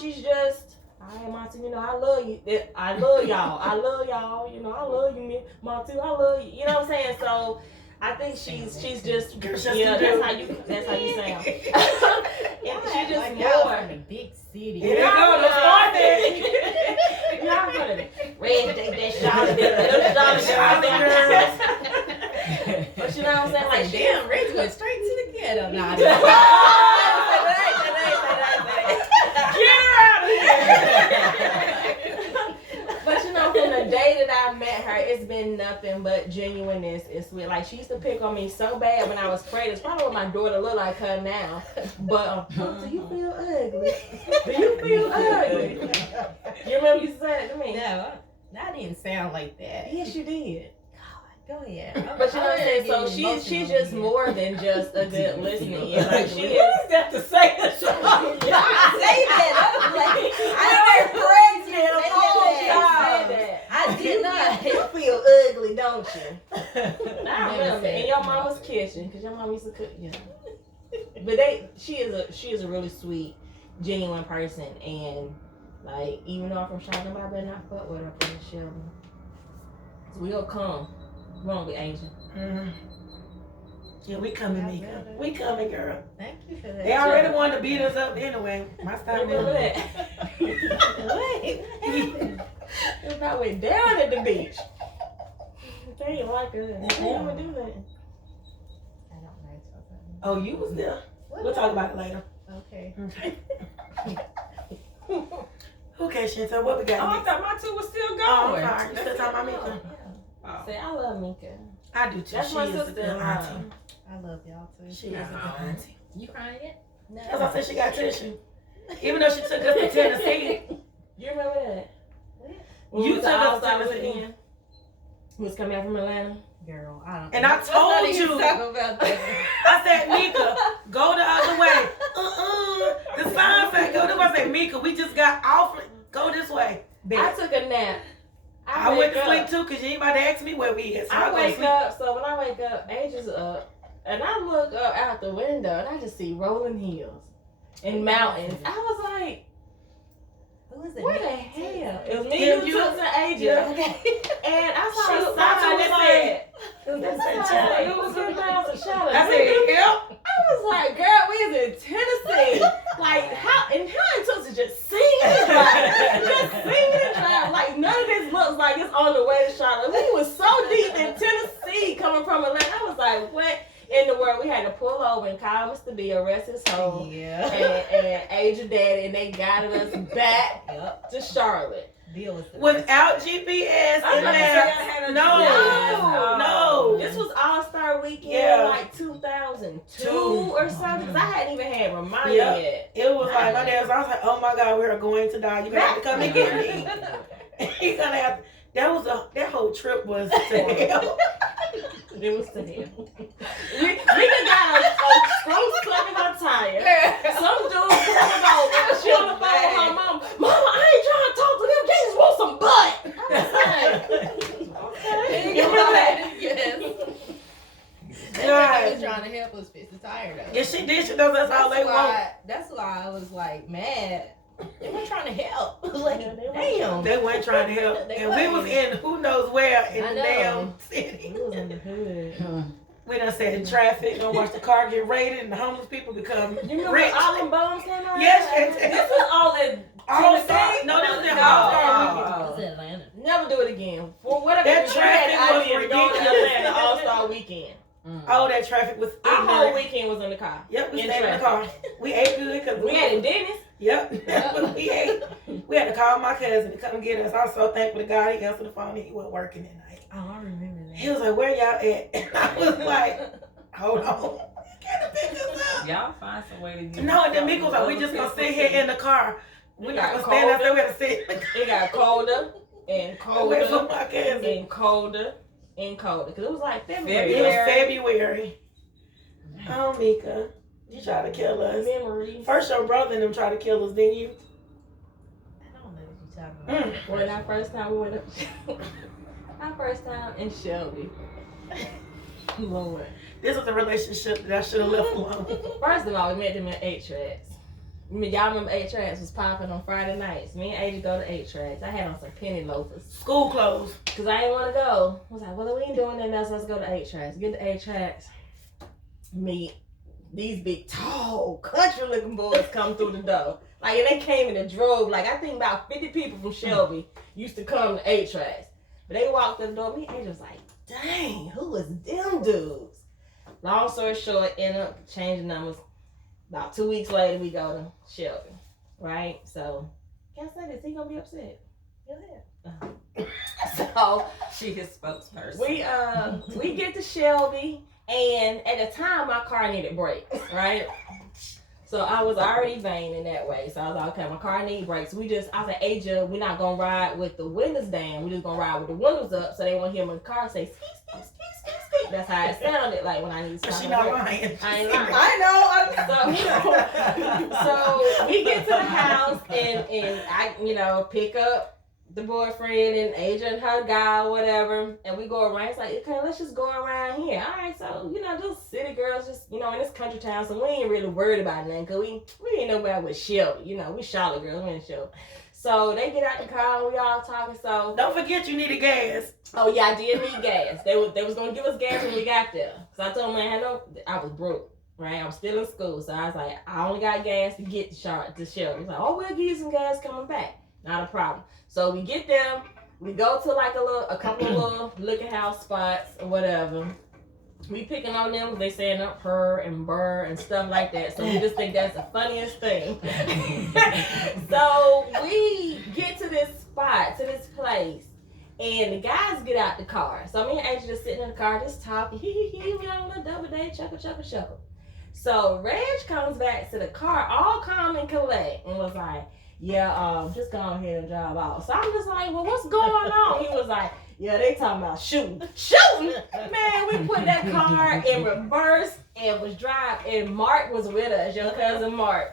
she's just, I am Monty, I love you. I love y'all. I love y'all. I love you, Monty. I love you. You know what I'm saying? So I think she's just that's how you sound. And she's just Like y'all more. from the big city. Here they go. Let's start there. Y'all funny. Red, that Charlotte Charlotte But you know what I'm saying? Like damn, Red went straight to the ghetto. Nah, Get her out of here. But from the day that I met her, it's been nothing but genuineness and sweet. Like, she used to pick on me so bad when I was pregnant. It's probably what my daughter look like her now. But, do you feel ugly? Do you feel ugly? You remember you said it to me? No, that didn't sound like that. Yes, you did. Go ahead. But you know what I'm saying? So she's just more than just a good listening ear. Like, she is. Got to say that. Say that. I Pregnant, I did not. You feel ugly, don't you? I remember in your mama's kitchen, because your mama used to cook. Yeah. But she is a really sweet, genuine person, and like, even though I'm from Charlotte, I better not fuck with her for the show. So we'll come. Wrong with Angel. Mm-hmm. Yeah, we coming, Mika. We coming, girl. Thank you for that. They already wanted to beat us up anyway. My style. Remember that? Wait, what happened? They probably went down at the beach. They ain't like us. They don't do that. I don't know. Oh, you was there. We'll talk about it later. Okay. Okay, Chantel, what we got Oh, I next? thought my two was still Oh, going. I'm sorry. You still talking about Mika? Oh. Say, I love Mika. I do too. That's She my is a good sister-in-law. auntie. I love y'all too. She is a good auntie. You crying yet? No. That's why I said she got tissue. Even though she took us to Tennessee. You remember that? When You we was took at us All-Star to Tennessee. Weekend? Who was coming out from Atlanta? Girl, I don't. And I told you. Talk about that. I said, Mika, go the other way. The sign said go this way. I said, Mika, we just got off. Go this way. I took a nap. I went to wake sleep up. too because you ain't about to ask me where we is. So I go to wake sleep. up, so when I wake up, Angel's up, and I look up out the window, and I just see rolling hills and mountains. I was like, Who is it? what the hell? It was me, Yeah, you, Toots, and Angel. Yeah. Okay. And I saw Shoot, a sign that's that what said, That's what it was 10,000 Charlotte. I said, yep. I was like, girl, we was in Tennessee. Like, how and Toots is just singing, like, just singing, like, none of this looks like it's on the way to Charlotte. We was so deep in Tennessee coming from Atlanta. I was like, what in the world? We had to pull over and call Mr. B, arrest his home, Yeah. and Angel Daddy, and they guided us back Yep. to Charlotte. Bill was the Without GPS I in thought there. y'all had a No. GPS. No. This was All-Star Weekend, Yeah. like 2002 or something, because I hadn't even had Reminder Yeah. yet. It was like my dad was. I was like, oh my God, we are going to die. You're gonna have to come and get me. You're gonna have. That whole trip was to hell. It was to him. We got a screw stuck in her tire. Some dude coming over. She on the phone with her mom. Mama, I ain't trying to talk to them. They just want some butt. I was like, okay. You remember that? Yes. God. She was trying to help us fix the tire though. Yeah, she did. She knows that's all they want. That's why I was like mad. They were trying to help. Like, Yeah, they were damn. They weren't trying to help. They And we was wasn't. in who knows where in I the know. damn city. We was in the hood. We done sat in traffic, gonna watch the car get raided and the homeless people become You remember rich. all them bombs came out? Yes, and This was all in All-Star. Tennessee? No, this was in No. All-Star Weekend. It was Atlanta. Never do it again. For whatever That reason, we had the traffic was idea of going to ridiculous. Atlanta All-Star Weekend. Oh, that traffic was Our whole ignorant. weekend was in the car. Yep, we in stayed in the car. We ate good because We had a dentist. Yep, that's what we ate. We had to call my cousin to come get us. I was so thankful to God he answered the phone and he wasn't working that night. Oh, I remember that. He was like, where y'all at? And I was like, hold on. Can't pick us up. Y'all find some way to get. No, and then Mika was like, we just gonna sit here in the car. We're not gonna stand out there. We had to sit. It got colder and Away from colder my cousin. and colder and colder. Because it was like February. It was February. Oh, Mika. You tried to kill us. Memories. First your brother and them tried to kill us, didn't you? I don't know what you're talking about. When our first time we went up. Our first time in Shelby. Lord. This was a relationship that I should have left alone. First of all, we met them at 8 Tracks. Y'all remember 8 Tracks was popping on Friday nights. Me and AJ go to 8 Tracks. I had on some penny loafers. School clothes. Because I didn't want to go. I was like, well, we ain't doing nothing else. Let's go to 8 Tracks. Get to 8 Tracks. Meet these big, tall, country-looking boys come through the door. Like, and they came in a drove. Like, I think about 50 people from Shelby used to come to 8 Tracks. But they walked through the door. Me and AJ was like, dang, who was them dudes? Long story short, ended up changing numbers. About 2 weeks later, we go to Shelby, right? So, can I say this? He gonna be upset. Go ahead. So She his spokesperson. we get to Shelby, and at the time my car needed brakes, right? So I was already vain in that way. So I was like, okay, my car needs brakes. I was like, Aja, we're not gonna ride with the windows down. We're just gonna ride with the windows up, so they won't hear my car say ski, ski, ski, ski, ski. That's how it sounded like when I need to But stop. she not lying. I ain't lying. I know. So we get to the house and I, pick up the boyfriend and Aja and her guy or whatever, and we go around. It's like, okay, let's just go around here. All right, so just city girls, just in this country town, so we ain't really worried about nothing, cause we ain't nowhere with Shelby. We Charlotte girls, we ain't Shelby. So they get out the car, and we all talking. So Don't forget you needed gas. oh yeah, I did need gas. They was gonna give us gas when we got there. So I told them I was broke. Right, I'm still in school, so I was like, I only got gas to get to Shelby. He's like, oh, we'll give you some gas coming back. Not a problem. So we get there, we go to like a couple of little looking house spots or whatever. We picking on them, they saying up her and burr and stuff like that. So we just think that's the funniest thing. So we get to this spot, to this place, and the guys get out the car. So me and Angel just sitting in the car, just talking. We on a little double date, chuckle. So Reg comes back to the car, all calm and collect, and was like, yeah, just go ahead and drive out. So I'm just like, well, what's going on? He was like, yeah, they talking about shooting. Man, we put that car in reverse and was driving, and Mark was with us, your cousin Mark.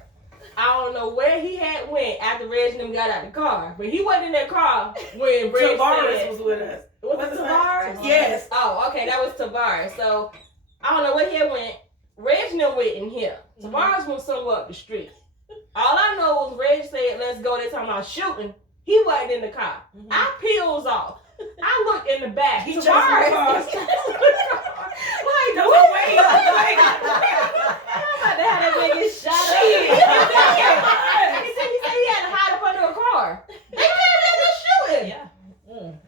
I don't know where he had went after Reg and them got out the car, but he wasn't in that car when Reg Tavares was with us. Was it Tavares? Yes. Oh, okay, that was Tavares. So I don't know where he had went. Reg never went in here. Tavares went somewhere up the street. All I know was Reg said, let's go. They talking about shooting. He wasn't in the car. I peels off. I look in the back. He Tavares. just Like, no, what? wait. I'm about to have that nigga shot up. He said he had to hide up under a car. They came in there shooting. Yeah.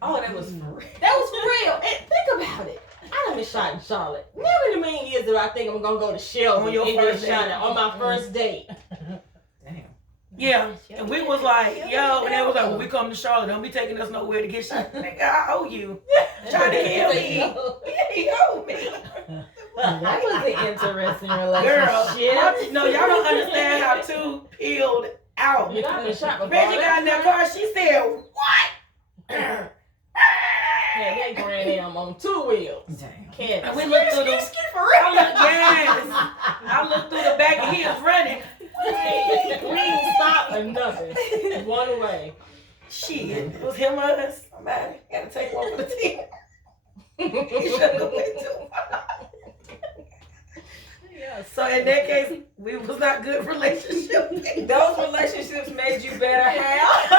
Oh, that was for real. That was for real. And think about it. I done been shot in Charlotte. Never in a million years do I think I'm gonna go to Shelby On your and first get shot date. at on my first date. Damn. Yeah, and we was like, yo, and they was like, when we come to Charlotte, don't be taking us nowhere to get shot. Nigga, I owe you. Trying to kill me. He owed me. That was an interesting Girl, relationship. no, y'all don't understand how two peeled out. You know, I've been shot before. Reggie got in that car, she said, what? Yeah, they ran him on 2 wheels. Damn. Can't. And we looked through the, I looked through the back and he was running. We didn't stop or nothing. One way. Shit, it was him or us. Somebody gotta take one for the team. He should have went too far. Yeah. So in that case, we was not good relationship. Those relationships made you better have.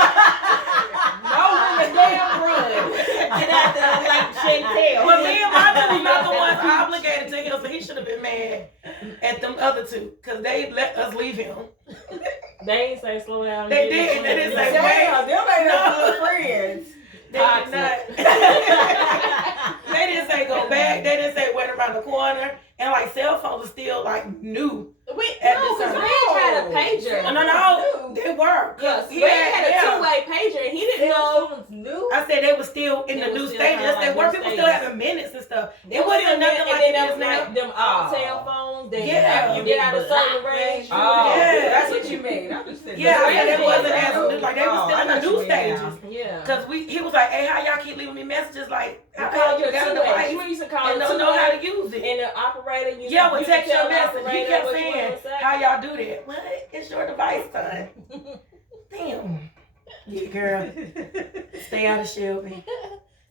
No in the damn run. Get out there like Chantel. But me and my two not the ones obligated to him, so he should have been mad at them other two, because they let us leave him. They ain't say slow down. They did. They didn't say wait. Damn, them ain't no good friends. They did not. They didn't say go back. They didn't say wait around the corner. And like cell phones are still like new. At No, this because time. Reg had a pager. No, they were. Yes, He Reg had a yeah. 2-way pager, and he didn't know. Phones new. I said they were still in They the were new still stages. kinda They like were. new People still stages. having minutes and stuff. It It wasn't nothing and like then it there is was now. like them cell phones. That Yeah. after you get out of certain range. Oh, Yeah. that's what you mean. I just said Yeah, that. yeah, they wasn't Oh, as like they were still in the new stages. Yeah. Cause he was like, hey, how y'all keep leaving me messages like I how called you you a got a 2-way. device You used to call and it don't know how 2-way. to use it. And the operator, Yeah, would text tell your the message. He operator kept what you saying, wanna say. how y'all do that? What? It's your device, son. Damn. Yeah, girl. Stay out of Shelby.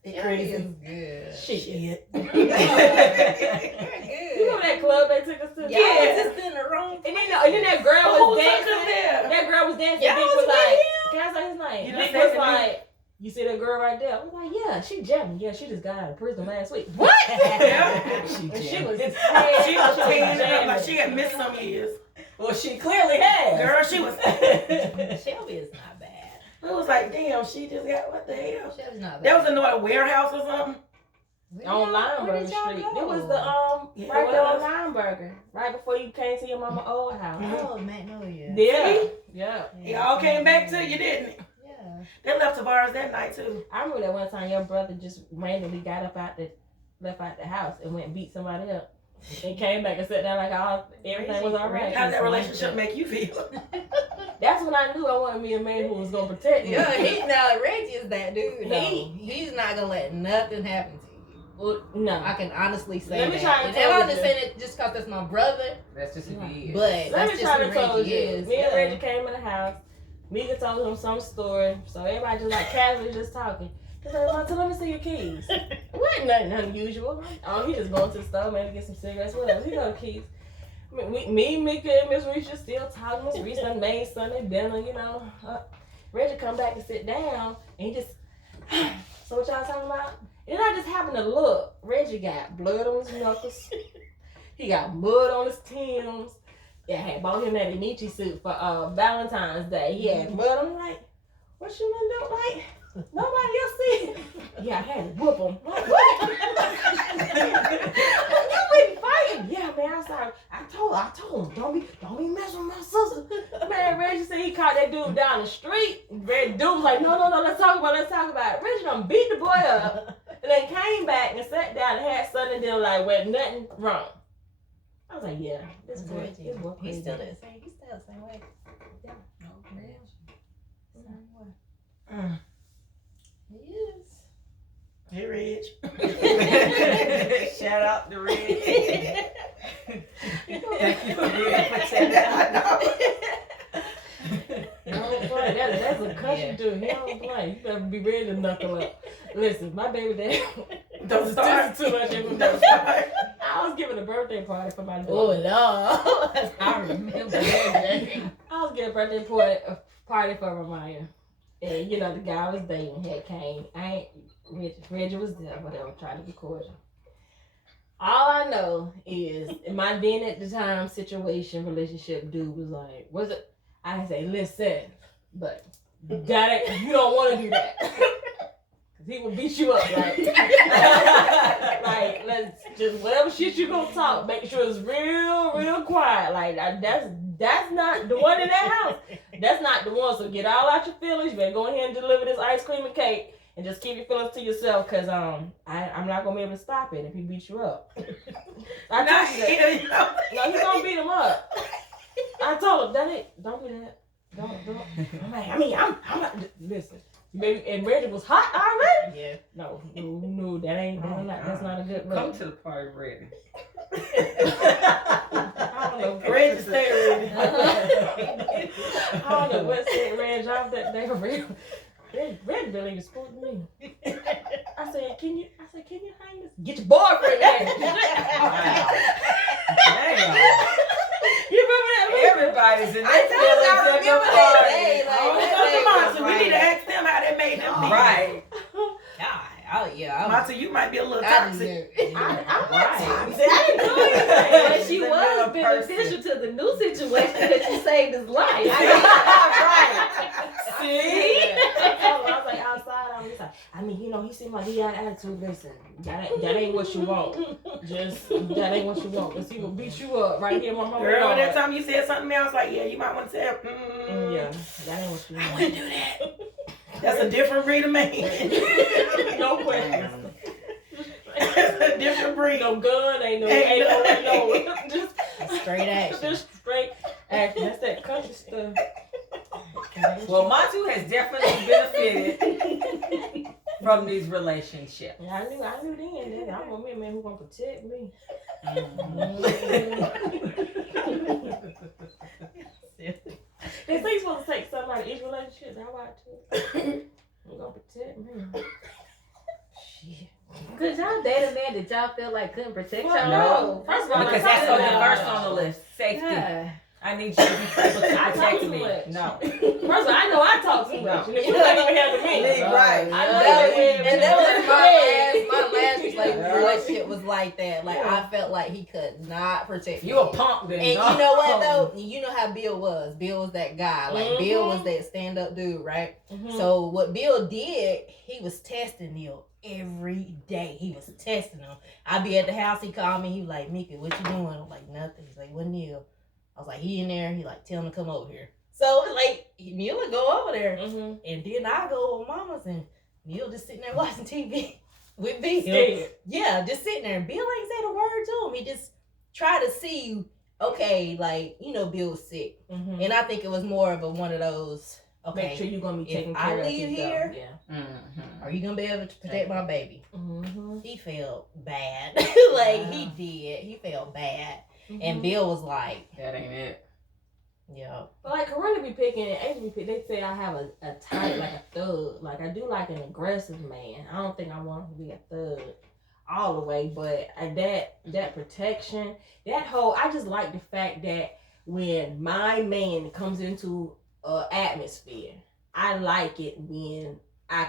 It's crazy. Good. Shit. You remember that club they took us to? Y'all was just in the room. And then that girl Who was took dancing. us there? That girl was dancing. Y'all Vic was was with like, him? can I say his name? You Vic done said was the like, you see that girl right there? I was like, yeah, she jamming. Yeah, she just got out of prison last week. What? Yeah. And she was She was jamming. tearing like she had missed some years. Well, she clearly has. Girl, she was. Shelby is not bad. It was like, damn, she just got what the hell? Shelby's not bad. That was in a warehouse or something. On Where Lineburger did y'all Street. go? It was the Yeah, right it there on was. Lineburger. Right before you came to your mama old house. Oh, Magnolia. Yeah. Yeah. Y'all came back to you, didn't it? Yeah. They left Tavares that night too. I remember that one time your brother just randomly got up left out the house and went and beat somebody up. And came back and sat down like everything was all right. How did that relationship make you feel? That's when I knew I wanted me a man who was gonna protect me. Yeah, Reggie is that dude. No. He's not gonna let nothing happen to you. Well, no. I can honestly say Let me that. try to And tell I'm you just this. saying it just because that's my brother. That's just who he is. But Let that's me just try who to tell Reggie you. is. Me and Yeah. Reggie came in the house. Mika told him some story. So everybody just like casually just talking. He's like, Monty, let me see your keys. It wasn't nothing unusual. Oh, he just going to the store, maybe get some cigarettes, whatever. He got the keys. Me, Mika, and Miss Risha still talking. Miss Risha done made Sunday dinner, you know. Reggie come back and sit down, and he just, so what y'all talking about? And I just happened to look. Reggie got blood on his knuckles. He got mud on his Timbs. Yeah, I had bought him that Anichi suit for Valentine's Day. He had mud on him. Like, what you man look like? Nobody else see it. Yeah, I had to whoop him. Like, what? You been fighting? Yeah, man. I was like, I told him, don't be messing with my sister. Man, Reggie said he caught that dude down the street. Dude was like, no, let's talk about it. Reggie done beat the boy up, and then came back and sat down and had something to do like with nothing wrong. I was like, yeah, this boy He's still the same way. Yeah. Mm. He is. Hey, Reg. Shout out to Red. Thank you for being protected. Don't play. That's a country dude. He don't play. You better be ready to knuckle up. Listen, my baby dad. Don't start. Too much Don't information. start. I was giving a birthday party for my Oh daughter. Lord. I remember that. I was giving a birthday party for Ramaya. And you know the guy I was dating had came. Reggie was there, whatever, trying to be cordial. All I know is my then at the time situation relationship dude was like, was it? I say, listen, but that you don't want to do that. Cause he will beat you up, right? Like, let's just whatever shit you gonna talk, make sure it's real quiet. Like that's not the one in that house. That's not the one. So get all out your feelings. You better go ahead and deliver this ice cream and cake, and just keep your feelings to yourself. Cause I'm not gonna be able to stop it if he beats you up. I told you that. No, he's gonna beat him up. I told him don't do that. Don't. I'm like, I'm not. Listen. Baby, and Reggie was hot already? Yeah. No, that's not a good look. Come to the party ready. I don't know. Reg is stay ready. I don't know what said Reg off that day. Reg really even spoke to me. I said, can you hang this? Get your boyfriend there. Damn. You remember that? Everybody's in I told you I remember that day. Come on, we need to ask them how they made them feel. Right. God. Oh yeah. Monty, you might be a little toxic. I'm not toxic. I didn't do anything. But she She's a was real beneficial to the new situation that you saved his life. Right. See? I was like outside. I was like, he seemed like he had attitude. Listen, that ain't what you want. That ain't what you want. Cause he will beat you up right here, my mama. Girl, that time you said something else, like, yeah, you might want to say, Yeah, that ain't what you want. I wouldn't do that. That's a different breed of man. No questions. That's a different breed. No gun, ain't no, just Straight action. Just straight action. That's that country stuff. Well, Matu has definitely benefited from these relationships. Yeah, I knew then. I want me a man who gonna protect me. They say you're supposed to take something out of each relationship. How about you? We're gonna protect me. Shit. Could y'all date a man that y'all feel like couldn't protect y'all? No. First of all, Because that's on the first on the list. Safety. Yeah. I need you to be able to I talk protect too me. much. No. First of all, I know I talk too much. And if you ain't gonna handle me. Right. I know That was my last Yeah. relationship was like that. Like I felt like he could not protect me. You a punk then. And you know what though? You know how Bill was. Bill was that guy. Like Bill was that stand up dude, right? Mhm. So what Bill did, he was testing Neil every day. He was testing him. I'd be at the house, he called me, he was like, Mika, what you doing? I'm like, nothing. He's like, what Neil? I was like, he in there, he like, tell him to come over here. So like Neil would go over there, Mm-hmm. and then I go with Mama's, and Neil just sitting there watching TV with Bill. Scared. Yeah, just sitting there. Bill ain't said a word to him. He just tried to see, okay, like, Bill was sick. Mm-hmm. And I think it was more of one of those, okay, Make sure you're gonna be if taken I care of. leave here, Yeah. Mm-hmm. are you going to be able to protect my baby? Mm-hmm. He felt bad. Like, he did. He felt bad. And Bill was like, That ain't it. yeah. But like Corinna be picking and Angel be picking, they say I have a type, like a thug. Like I do like an aggressive man. I don't think I want him to be a thug all the way, but that protection, that whole, I just like the fact that when my man comes into an atmosphere, I like it when I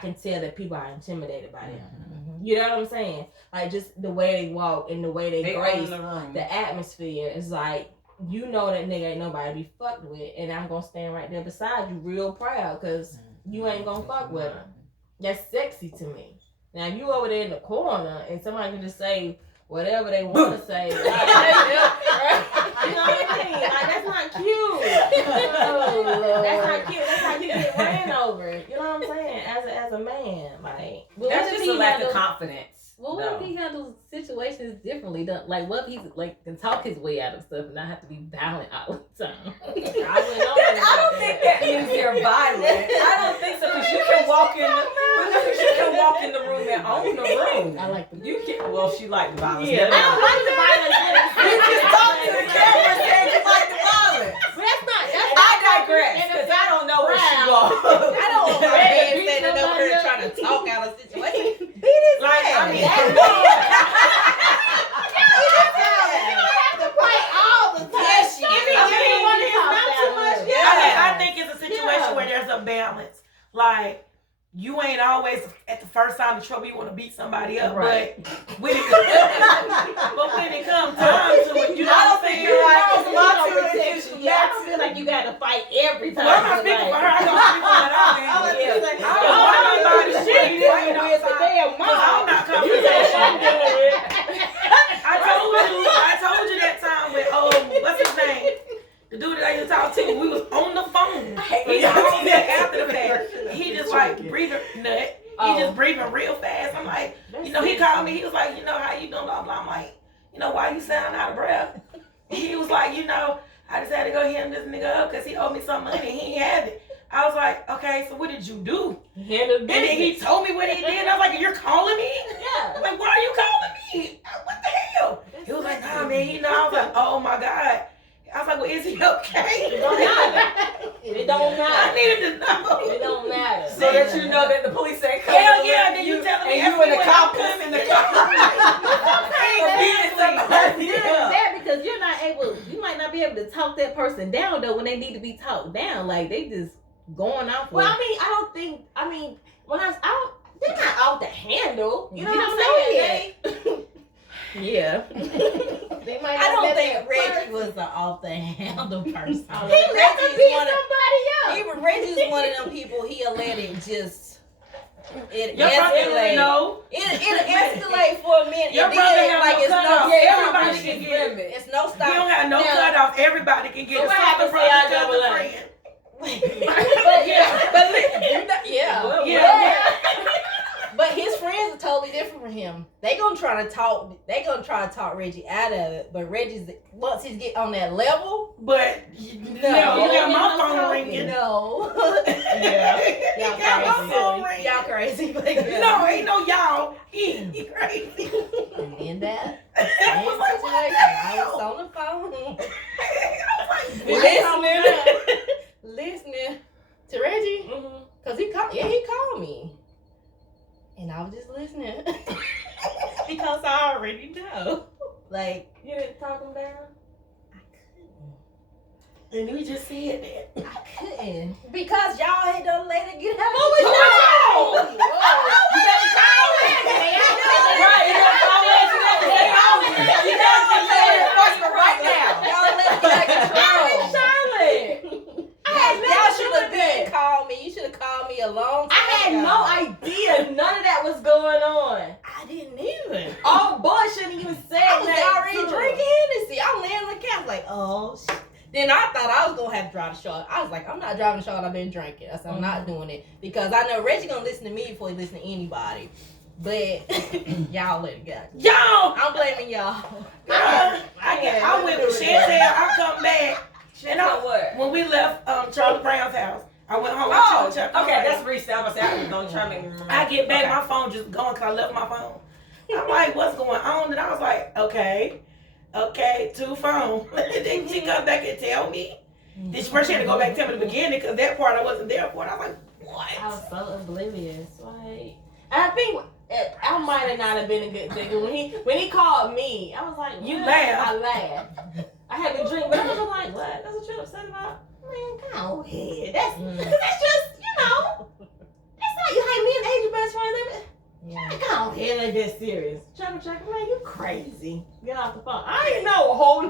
can tell that people are intimidated by them. Mm-hmm. You know what I'm saying? Like just the way they walk and the way they grace own the room. the atmosphere is like, you know that nigga ain't nobody to be fucked with, and I'm gonna stand right there beside you real proud because you ain't gonna fuck with him. That's sexy to me. Now you over there in the corner and somebody can just say whatever they want to say. Like, you know what I mean? Like that's not cute. That's not cute. That's how you get ran over. You know what I'm saying? As a man, like Well, That's what if just a he lack handles- of confidence. Well, what if he handles situations differently? Like, what if he can talk his way out of stuff and not have to be violent all the time? I don't think that means you're violent. I don't think so, because you can walk in the room and own the room. I like the You can. Well, she liked the violence. Yeah, Never I don't mind. like the violence. You just talked to the camera saying you like the violence. But that's not. I digress, because I don't know where she was. I don't want my Red, man beat standing over somebody here up. trying to talk out of situation. Beat his Like, I ass. mean, You don't have to fight all the time. Yes, you I think it's a situation where there's a balance. Like, you ain't always at the first sign of trouble you want to beat somebody up, Right. but when it comes time to it, you know I what don't I'm think saying? you're right. It's My no two protection. is Yeah, I don't feel like you got to fight every time. Well, I'm not speaking for her. I don't speak for her. I don't want nobody to shit. You know, I'm not coming. I told you that time with what's his name? The dude that I used to talk to, we was on the phone. He told me after the fact. He just like breathing nut. He just breathing real fast. I'm like, he called me. He was like, how you doing? Blah blah. I'm like, why you sound out of breath? He was like, I just had to go hit this nigga up because he owed me some money. He ain't have it. I was like, okay, so what did you do? And then he told me what he did. And I was like, you're calling me? Yeah. I'm like, why are you calling me? What the hell? He was like, nah, man. I was like, oh my God. I was like, well, is he okay? It don't matter. It don't I matter. needed to know. It don't matter. So that you know that the police ain't coming. Hell yeah, then you telling me and you and the everywhere cop I'm coming in the to- car. That because you're not able, you might not be able to talk that person down though when they need to be talked down. Like they just going off. Well, they're not off the handle. You know You what don't I'm know saying? yeah. They might I not don't let think that Reggie person- was the off the handle person. He let him beat somebody up. Even Reggie's one of them people. He'll let it just Your brother escalate. know. It escalate for a minute. Your And brother then, have like no it's cutoff. no Everybody can get it. It's no He don't stop. have no Now- cutoff. Everybody can get So it. what Sister, happens brother, when y'all cousin, double up? friend. But listen, yeah. Yeah. But his friends are totally different from him. They gonna try to talk Reggie out of it. But Reggie's once he get on that level, But you got my phone ringing. no. Yeah. Y'all You got my phone crazy. ringing. Y'all crazy. But yeah. No, ain't no y'all. He crazy. And then that I was like, what the I was hell? on the phone. I was like, listening to Reggie. Mm-hmm. Cause he called me. And I was just listening. Because I already know. Like, You didn't talk him down? and we just said that. I couldn't. Because y'all had done let it get out. Who was y'all? You better call Reggie. Right, you gotta call Reggie. You gotta play the enforcement right now. Y'all let it get out of control. Charlotte! Y'all should have been called me. You should have called me a long time I had ago. no idea none of that was going on. I didn't even. Oh boy, shouldn't even say I was that. already too. drinking Hennessy. I'm laying on the couch like, oh, Then I thought I was gonna have to drive the shot. I was like, I'm not driving the shot. I've been drinking. I said, I'm not doing it because I know Reggie gonna listen to me before he listen to anybody. But y'all let it go. Y'all, I'm blaming y'all. I went with Chantel. I come back. And I, what? when we left Charlie Brown's house, I went home. Oh, with Chuck. okay, that's reset. I was don't try to make me remember. I get back, Okay. my phone just going because I left my phone. I'm like, what's going on? And I was like, okay, two phones. And then she comes back and tell me. Then she first had to go back and tell me the beginning because that part I wasn't there for. And I was like, what? I was so oblivious. Like, and I think I might have not have been a good thing. When he called me, I was like, You what? laughed. I laughed. I had been drinking, but I was like, what? That's what you're upset about? Man, come on ahead. That's just, that's how you hate me and Adrian best friends. Yeah. Come on ahead, ain't that serious. Chuck, man, you crazy. Get off the phone. I didn't know a whole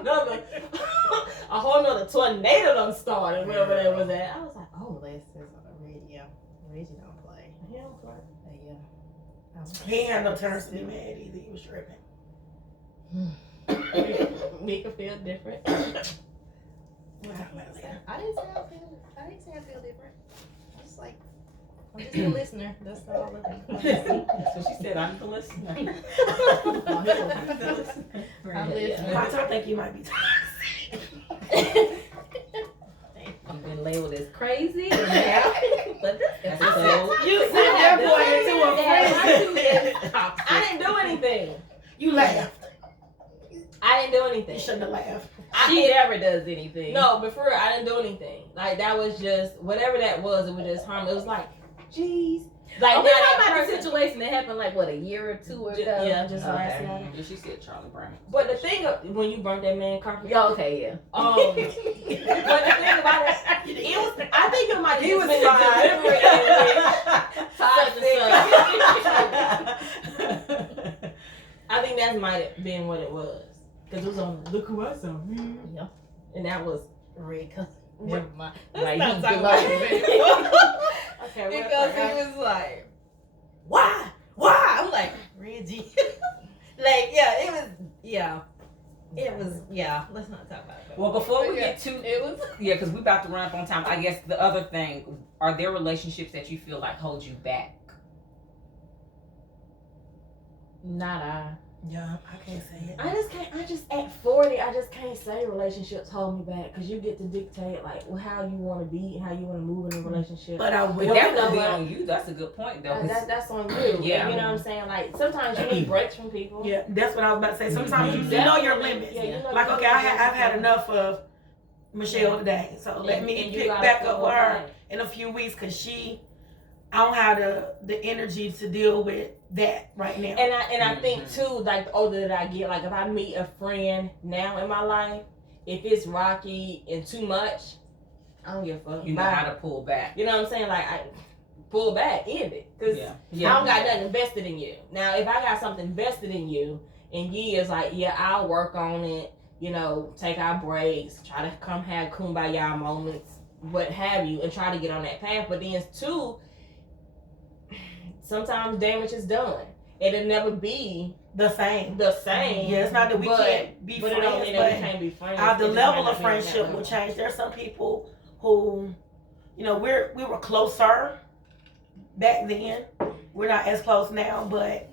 nother tornado done started wherever that was at. I was like, oh, Bless his radio. Reggie don't play. he don't play. But yeah. He ain't had no turns to be mad either. He was tripping. Mika feel different. I didn't say I feel different. I'm just like, I'm just a listener. That's all. That's what she said. I'm the listener. I'm listening. I think you might be toxic. You've been labeled as crazy. Yeah. But that's I so. You sent that boy into a frenzy. I didn't do anything. You laughed. I didn't do You anything. shouldn't have laughed. She never does anything. No, but for real, I didn't do anything. Like, that was just, whatever that was, it was just harmless. It was like, jeez. Like, Oh, now we're that talking about the person- situation that happened like what, a year or two ago? Yeah, just last Okay. night. Yeah, she said Charlie Brown. But the thing, when you burnt that man carpet, Yeah, okay, yeah. but the thing about it, I think it might He have was been the delivery in which I think that might have been what it was. Because it was on Look Who I Saw. Yeah. And that was Rick. Never mind. Right, Let's he not talk below about you. it. okay. Because he was like, why? I'm like, Reggie. Like, let's not talk about it. Well, before we Yeah. get to It was. yeah, because we're about to run up on time. I guess the other thing, are there relationships that you feel like hold you back? Not I. Yeah, I can't say it. I just at 40, I just can't say relationships hold me back because you get to dictate like how you want to be, how you want to move in a relationship. But I But will. that would be what? on you. That's a good point, though. 'cause- That's on you. Yeah. You know what I'm saying? Like sometimes you need breaks from people. Yeah, that's what I was about to say. Sometimes you Definitely. know your limits. Yeah, you know Like, your okay, limits. I've had enough of Michelle today, so let me And you pick gotta back pull up with her back. in a few weeks because I don't have the energy to deal with that right now. And I think too, like the older that I get, like if I meet a friend now in my life, if it's rocky and too much, I don't give a fuck. you know Bye. how to pull back. You know what I'm saying? Like I pull back, end it, because Yeah. I don't got nothing invested in you. Now if I got something invested in you in years, like yeah, I'll work on it. You know, take our breaks, try to come have kumbaya moments, what have you, and try to get on that path. But then too, sometimes damage is done. It'll never be The same. the same. Yeah, it's not that we but- can't be But it don't friends, mean that we but can't be friends. the It just level might of not be on that friendship will level. change. There's some people who, we were closer back then. We're not as close now, but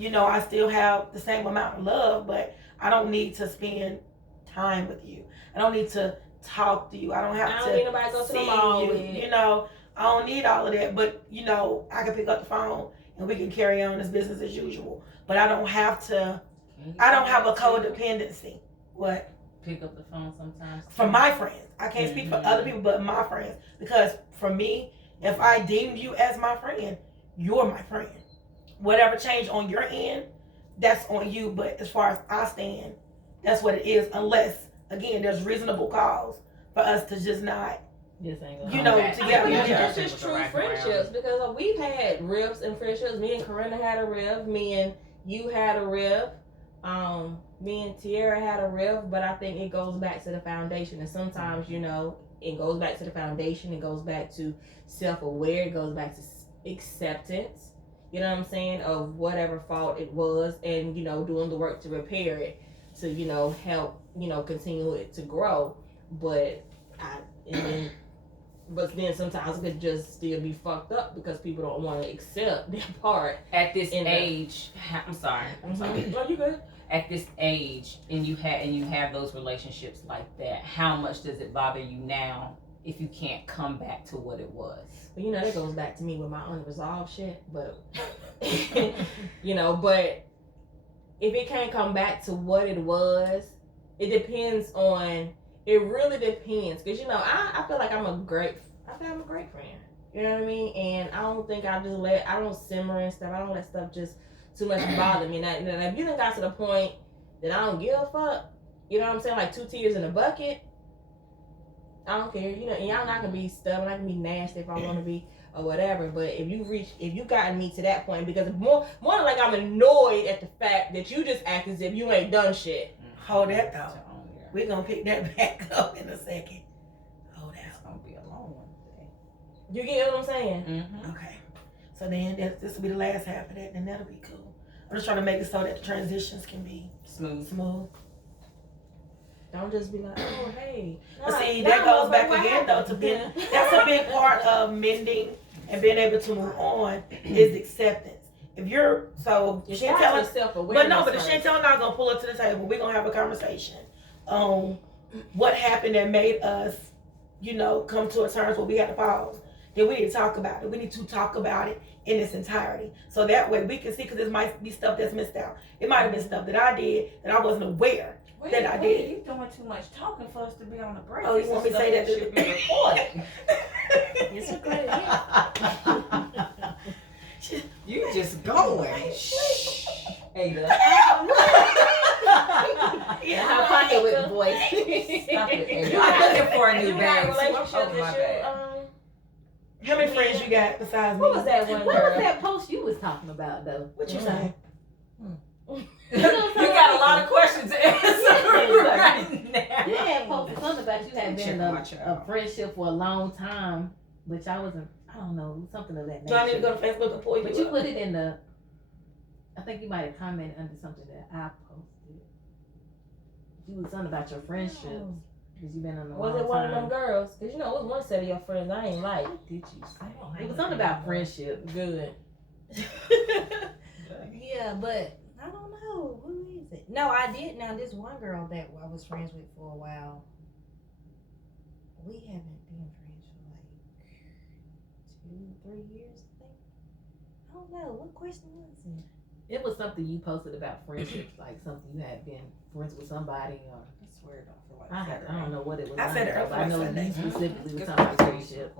I still have the same amount of love, but I don't need to spend time with you. I don't need to talk to you. I don't have I to don't need nobody to go to the see mall you. with. I don't need all of that, but I can pick up the phone and we can carry on as business as usual. But I don't have to. I don't have a codependency. What? Pick up the phone sometimes. For my friends, I can't speak for other people, but my friends, because for me, if I deem you as my friend, you're my friend. Whatever change on your end, that's on you. But as far as I stand, that's what it is. Unless, again, there's reasonable cause for us to just not, This ain't gonna together. I think Yeah. it's just true friendships because we've had rifts and friendships. Me and Corinna had a rift. Me and you had a rift. Me and Tierra had a rift. But I think it goes back to the foundation. And sometimes, it goes back to the foundation. It goes back to self-aware. It goes back to acceptance. You know what I'm saying? Of whatever fault it was, and doing the work to repair it, to help continue it to grow. but but then sometimes it could just still be fucked up because people don't want to accept their part. At this age, I'm sorry. Oh, you good? At this age, and you have those relationships like that, how much does it bother you now if you can't come back to what it was? But you know, that goes back to me with my unresolved shit. But you know, but if it can't come back to what it was, it depends on. It really depends, cause you know, I feel like I'm a great friend. You know what I mean? And I don't think I don't simmer and stuff. I don't let stuff just too much bother me. And if you done got to the point that I don't give a fuck, you know what I'm saying? Like 2 tears in a bucket, I don't care. You know, and y'all not gonna be stubborn. I can be nasty if I want to be or whatever. But if you gotten me to that point, because more than like I'm annoyed at the fact that you just act as if you ain't done shit. Hold that thought. We're gonna pick that back up in a second. Hold that. It's gonna be a long one today. You get what I'm saying? Mm-hmm. Okay. So then this will be the last half of that, and that'll be cool. I'm just trying to make it so that the transitions can be smooth. Don't just be like, oh hey. But see, that goes back again though to be that's a big part of mending and being able to move on is acceptance. If you're Chantel, but Chantel not gonna pull up to the table. We're gonna have a conversation on what happened that made us, you know, come to a terms where we had to pause. Then we need to talk about it. We need to talk about it in its entirety. So that way we can see, because it might be stuff that's missed out. It might have been stuff that I did that I wasn't aware that I did. You're doing too much talking for us to be on the break. Oh, you want me to say that? Should be recorded. It's okay. You just going. Ada. How pocket with the voice. Stop it, Ada. I'm looking for a new bag. How many friends you got besides me? What was that one What girl? was that post you was talking about though? What you say? You got a lot of questions to answer right now. You had posted something about you had been in Check my child. a friendship for a long time, which I wasn't. I don't know, something of that Do I need to nature. go to Facebook and pull you But you up? put it in the. I think you might have commented under something that I posted. You was something about your friendship. Because you've been on a long Was it time. one of them girls? Because you know, it was one set of your friends I ain't like. What did you say? It was something about friendship. Good. Yeah, but I don't know. Who is it? No, I did. Now, this one girl that I was friends with for a while, we haven't been friends for like 2-3 years, I think. I don't know. What question was it? It was something you posted about friendships, like something you had been friends with somebody, or I swear it don't feel like I don't know what it was. I said it under, but I know Sunday. you specifically was It's talking about like friendship.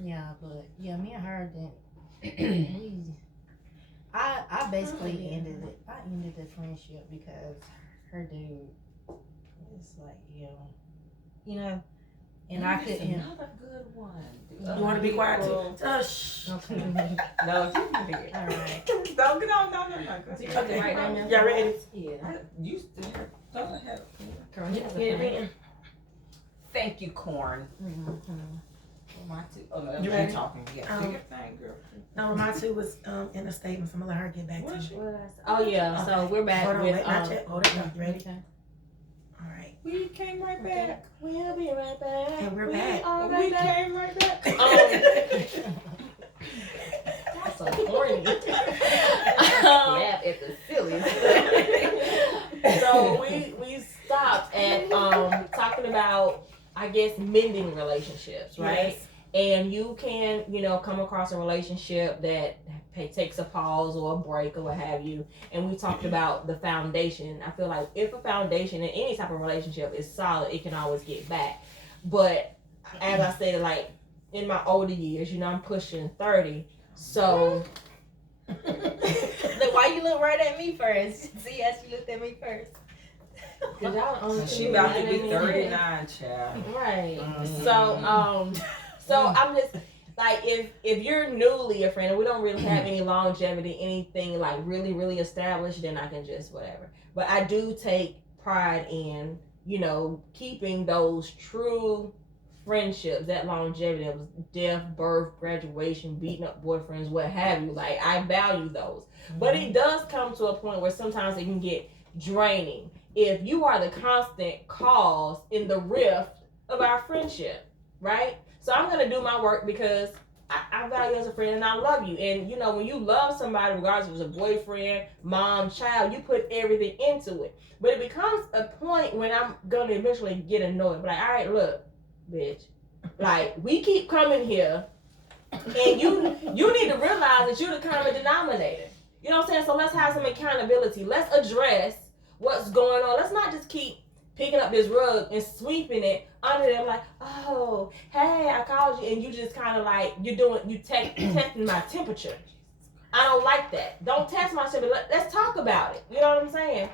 Yeah, but yeah, me and her didn't. I basically ended it. I ended the friendship because her dude was like, you know, and I couldn't. Another good one. You want to be quiet too? Shh. Okay. No, you can do it. All right. Don't get on. No. Okay. Right now, Y'all ready? Yeah. You still go ahead. Thank you, Corn. My two. Oh, no, You ready? talking. Yeah. Do your thing, girl. No, my two was in the statements. I'm gonna let her get back to What you. Oh yeah, so we're back Hold on, with wait, not yet. Hold it up. You ready? Okay. All right. We came right back. We'll be right back. And we're back. We came right back. That's so corny. Laugh at the silliest. So we stopped at talking about, I guess, mending relationships, right? Yes. And you can, come across a relationship that takes a pause or a break or what have you. And we talked about the foundation. I feel like if a foundation in any type of relationship is solid, it can always get back. But as I said, like in my older years, I'm pushing 30. So Look, why you look right at me first? See how she looked at me first. Cause y'all only She about to be 39, child. Right. Mhm. So I'm just like, if you're newly a friend and we don't really have any longevity, anything like really, really established, then I can just whatever. But I do take pride in, keeping those true friendships, that longevity of death, birth, graduation, beating up boyfriends, what have you. Like, I value those. But it does come to a point where sometimes it can get draining if you are the constant cause in the rift of our friendship, right? So I'm gonna do my work because I value you as a friend and I love you. And you know, when you love somebody, regardless if it's a boyfriend, mom, child, you put everything into it. But it becomes a point when I'm gonna eventually get annoyed. Like, all right, look, bitch, like we keep coming here, and you need to realize that you're the common denominator. You know what I'm saying? So let's have some accountability. Let's address what's going on. Let's not just keep picking up this rug and sweeping it under them like, oh, hey, I called you, and you just kind of like, you testing my temperature. I don't like that. Don't test my temperature. Let's talk about it. You know what I'm saying?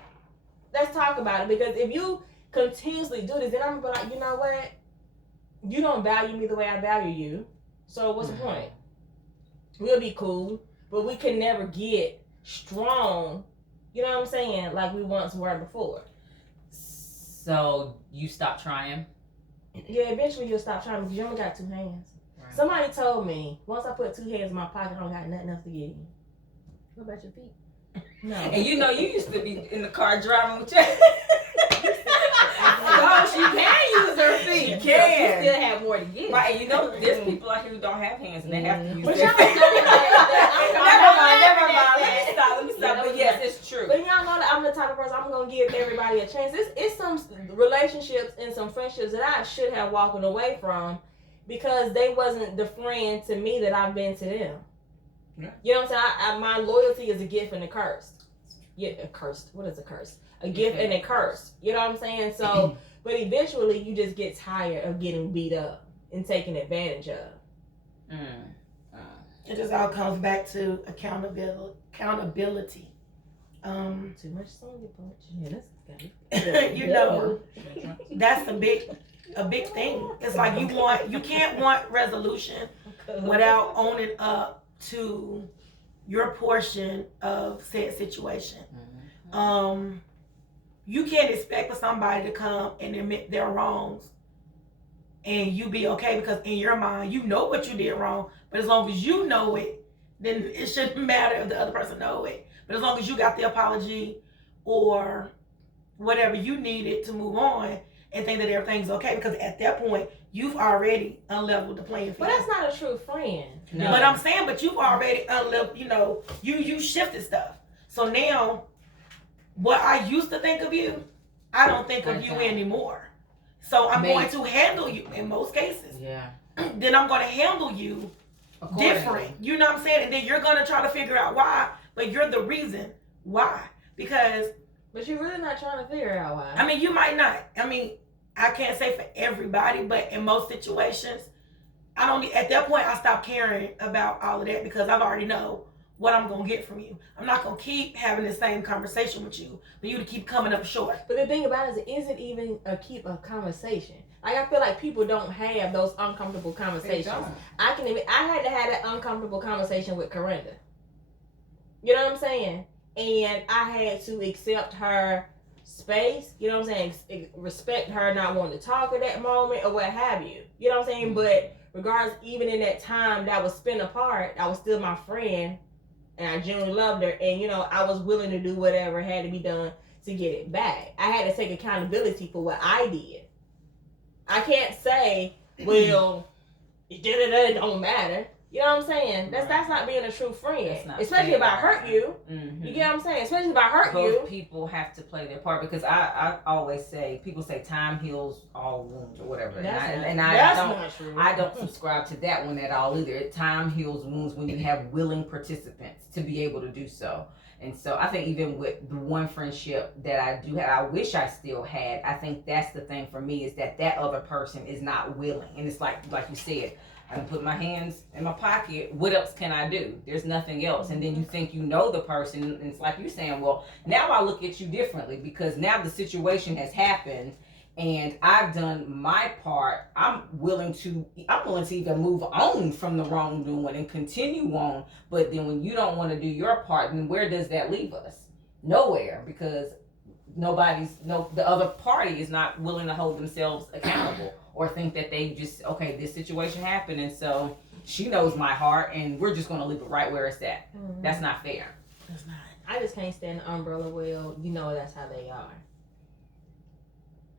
Let's talk about it, because if you continuously do this, then I'm gonna be like, you know what? You don't value me the way I value you. So what's the point? We'll be cool, but we can never get strong, you know what I'm saying, like we once were before. So you stop trying? Yeah, eventually you'll stop trying because you only got two hands. Right. Somebody told me, once I put two hands in my pocket, I don't got nothing else to give you. What about your feet? No. And you know you used to be in the car driving with your... Oh, she can use her feet. She can. She still have more to give. Right, and you know there's people out here who don't have hands and they have to use But their y'all feet. know that Never mind. Let me stop. But yes, it's true. But y'all know that I'm the type of person, I'm gonna give everybody a chance. It's some relationships and some friendships that I should have walked away from because they wasn't the friend to me that I've been to them. Yeah. You know what I'm saying? My loyalty is a gift and a curse. Yeah, a curse. What is a curse? A gift and a curse. You know what I'm saying? So, but eventually you just get tired of getting beat up and taken advantage of. It just all comes back to accountability. Too much song get punched. Yeah, that's you know, that's a big thing. It's like you can't want resolution without owning up to your portion of said situation. You can't expect for somebody to come and admit their wrongs and you be okay because in your mind you know what you did wrong, but as long as you know it, then it shouldn't matter if the other person know it. But as long as you got the apology or whatever you needed to move on and think that everything's okay, because at that point you've already unleveled the playing field. But that's not a true friend. No. But I'm saying, but you've already unleveled, you know, you shifted stuff. So now what I used to think of you, I don't think of you anymore. So I'm going to handle you in most cases. Yeah. Then I'm going to handle you different. You know what I'm saying? And then you're going to try to figure out why, but you're the reason why. Because... But you're really not trying to figure out why. I mean, you might not. I mean, I can't say for everybody, but in most situations, at that point, I stopped caring about all of that because I've already know what I'm going to get from you. I'm not going to keep having the same conversation with you for you to keep coming up short. But the thing about it is it isn't even a conversation. Like, I feel like people don't have those uncomfortable conversations. I had to have that uncomfortable conversation with Corinda. You know what I'm saying? And I had to accept her space, you know what I'm saying? Respect her not wanting to talk at that moment or what have you. You know what I'm saying? But regardless, even in that time that was spent apart, I was still my friend. And I genuinely loved her, and you know, I was willing to do whatever had to be done to get it back. I had to take accountability for what I did. I can't say, well, it don't matter. You know what I'm saying? That's not being a true friend. Especially if I hurt you. You get what I'm saying? Especially if I hurt you. Both people have to play their part because I always say, people say time heals all wounds or whatever. I don't subscribe to that one at all either. Time heals wounds when you have willing participants to be able to do so. And so I think even with the one friendship that I do have, I wish I still had, I think that's the thing for me is that other person is not willing. And it's like you said, I can put my hands in my pocket. What else can I do? There's nothing else. And then you think you know the person. And it's like you're saying, well, now I look at you differently because now the situation has happened and I've done my part. I'm willing to even move on from the wrongdoing and continue on. But then when you don't want to do your part, then where does that leave us? Nowhere, because the other party is not willing to hold themselves accountable. Or think that they just, okay, this situation happened, and so she knows my heart, and we're just going to leave it right where it's at. Mm-hmm. That's not fair. That's not. I just can't stand the umbrella. Well, you know that's how they are.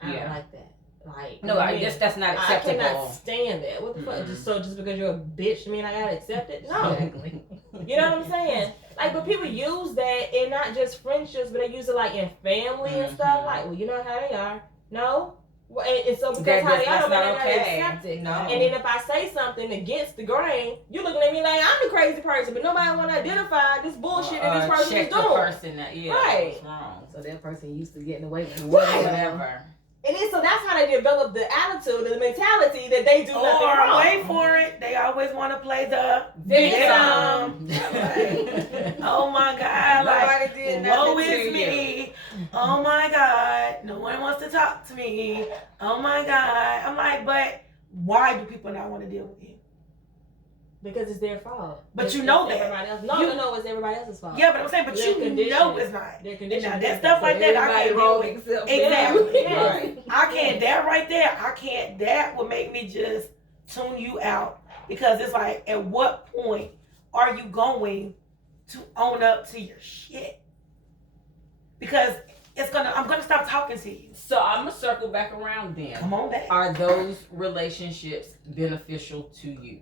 I don't Yeah. like that. Like, No, I guess that's not I acceptable. cannot stand that. What the fuck? Mm-mm. Just because you're a bitch, I mean I gotta accept it? No. Exactly. You know what I'm saying? Like, but people use that in not just friendships, but they use it like in family and stuff. Mhm. Like, well, you know how they are. No. Well, and so because That- how they that's are, not I gotta okay. accept it. No. And then if I say something against the grain, you're looking at me like I'm the crazy person, but nobody want to identify this bullshit that this person check is the doing. person that Right. what's wrong. So that person used to getting away with it. Whatever. And then so that's how they develop the attitude and the mentality that they do nothing Or wrong. wait for it. They always want to play the Victim. victim. Oh my God! Like, Nobody did woe nothing to is you. me. Oh my God! No one wants to talk to me. Oh my God! I'm like, but why do people not want to deal with you? Because it's their fault. But It's you know that. everybody else. No, You- no, it's everybody else's fault. Yeah, but I'm saying, but They're you conditioned. know it's not. They're And conditioned. now that stuff like that, I can't deal with. except Exactly. Yeah. Right. I can't. That right there, I can't. That would make me just tune you out, because it's like, at what point are you going to own up to your shit? Because I'm gonna stop talking to you. So I'm gonna circle back around then. Come on back. Are those relationships beneficial to you?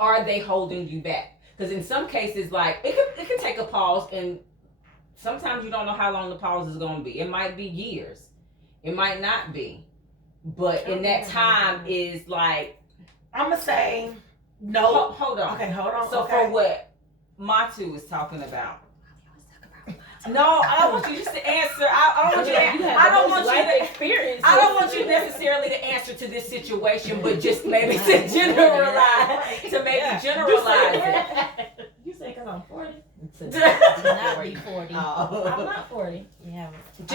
Are they holding you back? Because in some cases, like it can take a pause, and sometimes you don't know how long the pause is going to be. It might be years, it might not be, but in that time is like. I'm gonna say no. Hold on. Okay, hold on. So okay. for what Matu is talking about. No, I don't want you just to answer. I don't want you to. I don't want you to experience. I don't want you necessarily to answer to this situation, but just maybe to generalize, generalize it. You say because I'm 40? To not be 40. I'm not 40. Yeah. Just